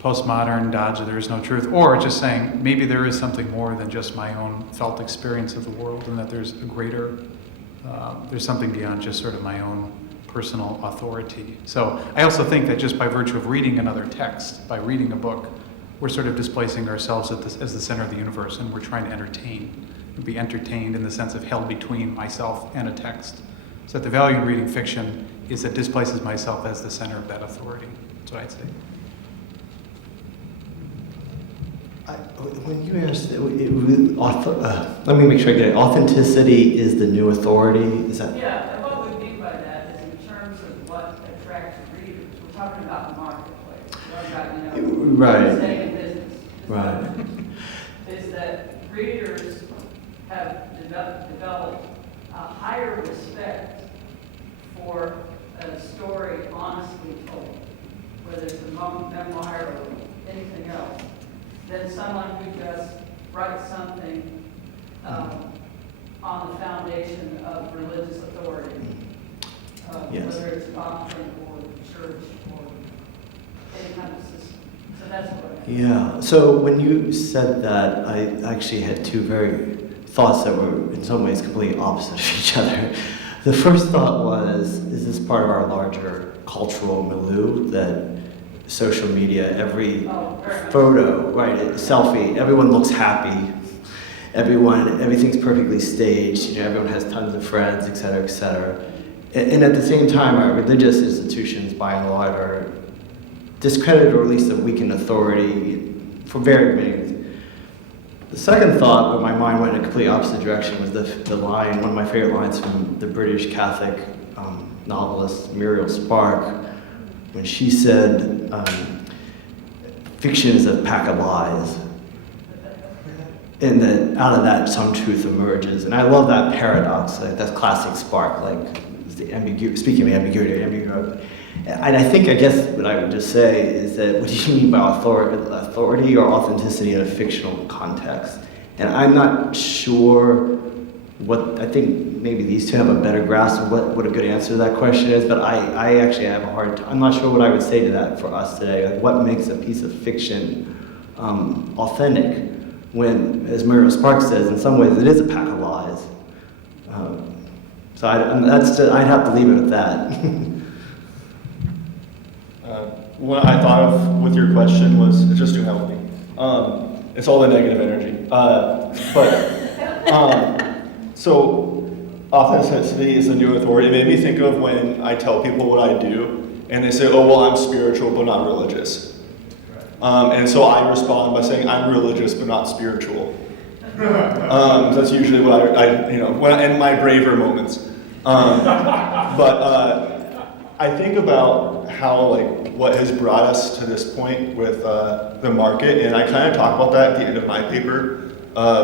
postmodern dodge of there is no truth, or just saying maybe there is something more than just my own felt experience of the world, and that there's a greater, there's something beyond just sort of my own personal authority. So I also think that just by virtue of reading another text, by reading a book, we're sort of displacing ourselves as the center of the universe, and we're trying to entertain, and be entertained in the sense of held between myself and a text. So that the value in reading fiction is that displaces myself as the center of that authority. That's what I'd say. When you asked, let me make sure I get it. Authenticity is the new authority. Is that? Yeah, and what we mean by that is in terms of what attracts readers. We're talking about the marketplace. We're talking, right. Staying in business. Right. Is that readers have developed a higher respect for a story honestly told, whether it's a memoir or anything else, than someone who just writes something on the foundation of religious authority, Yes. whether it's doctrine or church or any kind of system. So that's what I mean. Yeah. So when you said that, I actually had two very thoughts that were in some ways completely opposite of each other. The first thought was, is this part of our larger cultural milieu that social media, every photo, right, selfie, everyone looks happy, everything's perfectly staged, everyone has tons of friends, et cetera, et cetera. And at the same time, our religious institutions, by and large, are discredited or at least of weakened authority for very many reasons. The second thought, where my mind went in a completely opposite direction, was the line, one of my favorite lines from the British Catholic novelist Muriel Spark, when she said, fiction is a pack of lies, and that out of that some truth emerges. And I love that paradox, like that's classic Spark, like the ambiguity, speaking of ambiguity. And I guess what I would just say is that what do you mean by authority or authenticity in a fictional context? And I'm not sure I think maybe these two have a better grasp of what a good answer to that question is, but I actually have a hard time. I'm not sure what I would say to that for us today. Like, what makes a piece of fiction authentic when, as Muriel Spark says, in some ways it is a pack of lies. So I'd have to leave it at that. What I thought of with your question was, it's just too healthy. It's all the negative energy. So authenticity is the new authority. It made me think of when I tell people what I do, and they say, oh, well, I'm spiritual, but not religious. And so I respond by saying, I'm religious, but not spiritual. That's usually what in my braver moments. I think about how, what has brought us to this point with the market, and I kind of talk about that at the end of my paper,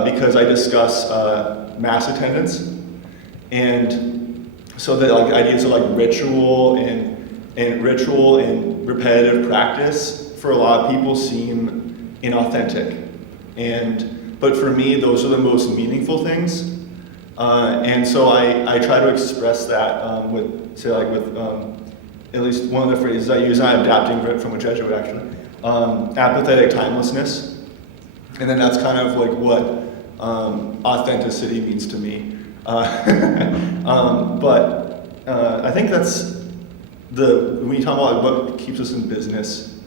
because I discuss mass attendance, and so the ideas of ritual and repetitive practice for a lot of people seem inauthentic, but for me those are the most meaningful things, And so I try to express that with at least one of the phrases I use, I'm adapting from a Jesuit actually, apathetic timelessness. And then that's kind of like what authenticity means to me. But I think that's when you talk about what keeps us in business,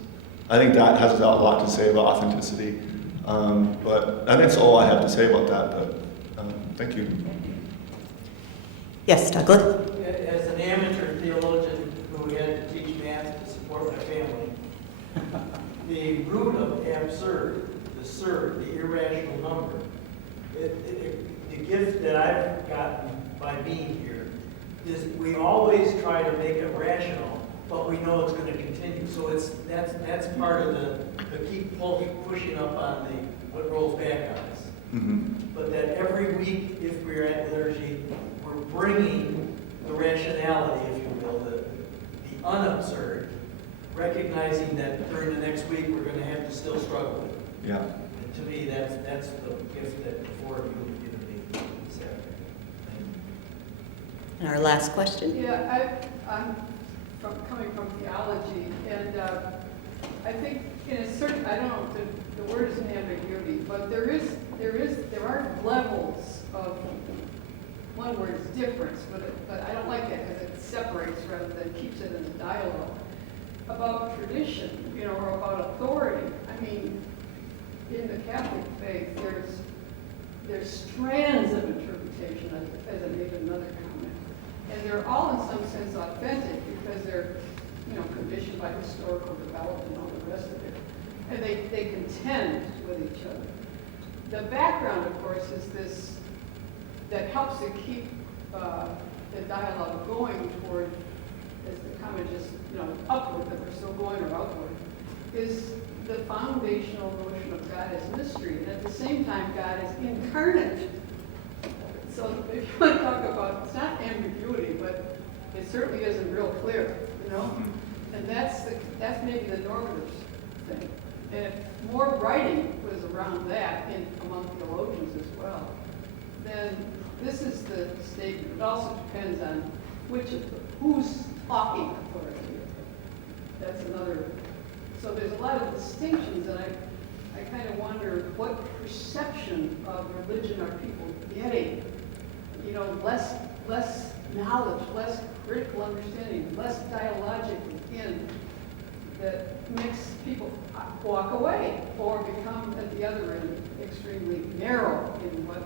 I think that has a lot to say about authenticity. But I think that's all I have to say about that, but thank you. Yes, Douglas? As an amateur theologian who had to teach math to support my family, the root of absurd, the surd, the irrational number, the gift that I've gotten by being here is we always try to make it rational, but we know it's going to continue. So that's part of the keep pushing up on what rolls back on us. Mm-hmm. But that every week, if we're at liturgy, we're bringing the rationality, if you will, the unabsurd, recognizing that during the next week we're going to have to still struggle with it. Yeah. And to me, that's the gift that the four of you have given me this afternoon. And our last question? Yeah, I'm coming from theology, and I think in a certain, I don't know if the word isn't ambiguity, but there are levels of, one word is difference, but I don't like that because it separates rather than keeps it in a dialogue. About tradition, or about authority. I mean, in the Catholic faith, there's strands of interpretation, as I made another comment. And they're all in some sense authentic because they're, conditioned by historical development and all the rest of it. And they contend with each other. The background, of course, is this, that helps to keep the dialogue going toward, as the comment just, upward, that we're still going or outward, is the foundational notion of God as mystery. And at the same time, God is incarnate. So if you want to talk about, it's not ambiguity, but it certainly isn't real clear, And that's maybe the normative thing. And if more writing was around that among theologians as well, then this is the statement. It also depends on who's talking authority. That's another. So there's a lot of distinctions, and I kind of wonder what perception of religion are people getting? Less knowledge, less critical understanding, less dialogically in, that makes people walk away or become at the other end extremely narrow in what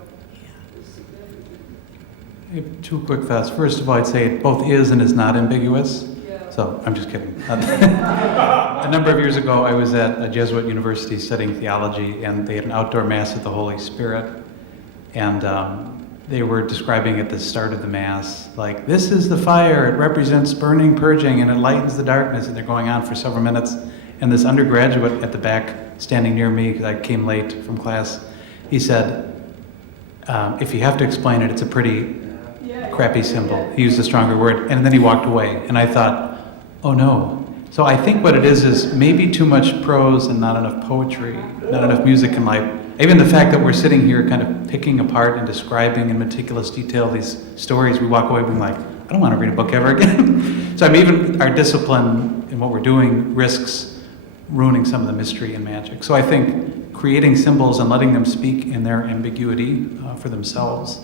is significant. Two quick thoughts. First of all, I'd say it both is and is not ambiguous. Yeah. So I'm just kidding. A number of years ago, I was at a Jesuit university studying theology, and they had an outdoor mass of the Holy Spirit. And they were describing at the start of the mass, like, this is the fire, it represents burning, purging, and it lightens the darkness. And they're going on for several minutes. And this undergraduate at the back, standing near me, because I came late from class, he said, if you have to explain it, it's a pretty crappy symbol. He used a stronger word. And then he walked away. And I thought, oh no. So I think what it is maybe too much prose and not enough poetry, not enough music in life. Even the fact that we're sitting here kind of picking apart and describing in meticulous detail these stories, we walk away being like, I don't want to read a book ever again. So even our discipline in what we're doing risks ruining some of the mystery and magic. So I think creating symbols and letting them speak in their ambiguity for themselves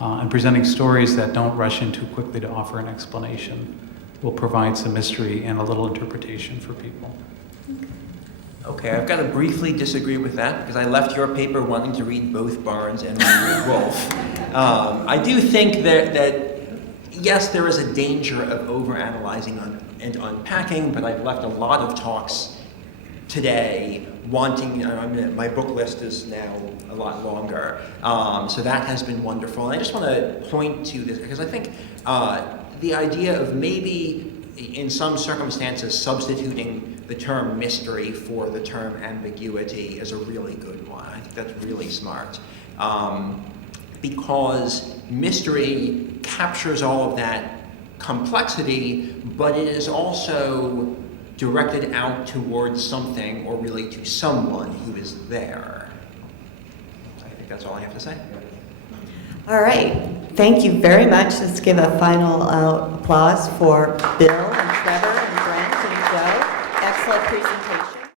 and presenting stories that don't rush in too quickly to offer an explanation will provide some mystery and a little interpretation for people. Okay, I've got to briefly disagree with that because I left your paper wanting to read both Barnes and read Wolf. I do think that yes, there is a danger of overanalyzing and unpacking, but I've left a lot of talks today wanting, my book list is now a lot longer, so that has been wonderful. And I just want to point to this because I think the idea of maybe in some circumstances substituting the term mystery for the term ambiguity is a really good one. I think that's really smart. Because mystery captures all of that complexity, but it is also directed out towards something or really to someone who is there. I think that's all I have to say. All right. Thank you very much. Let's give a final applause for Bill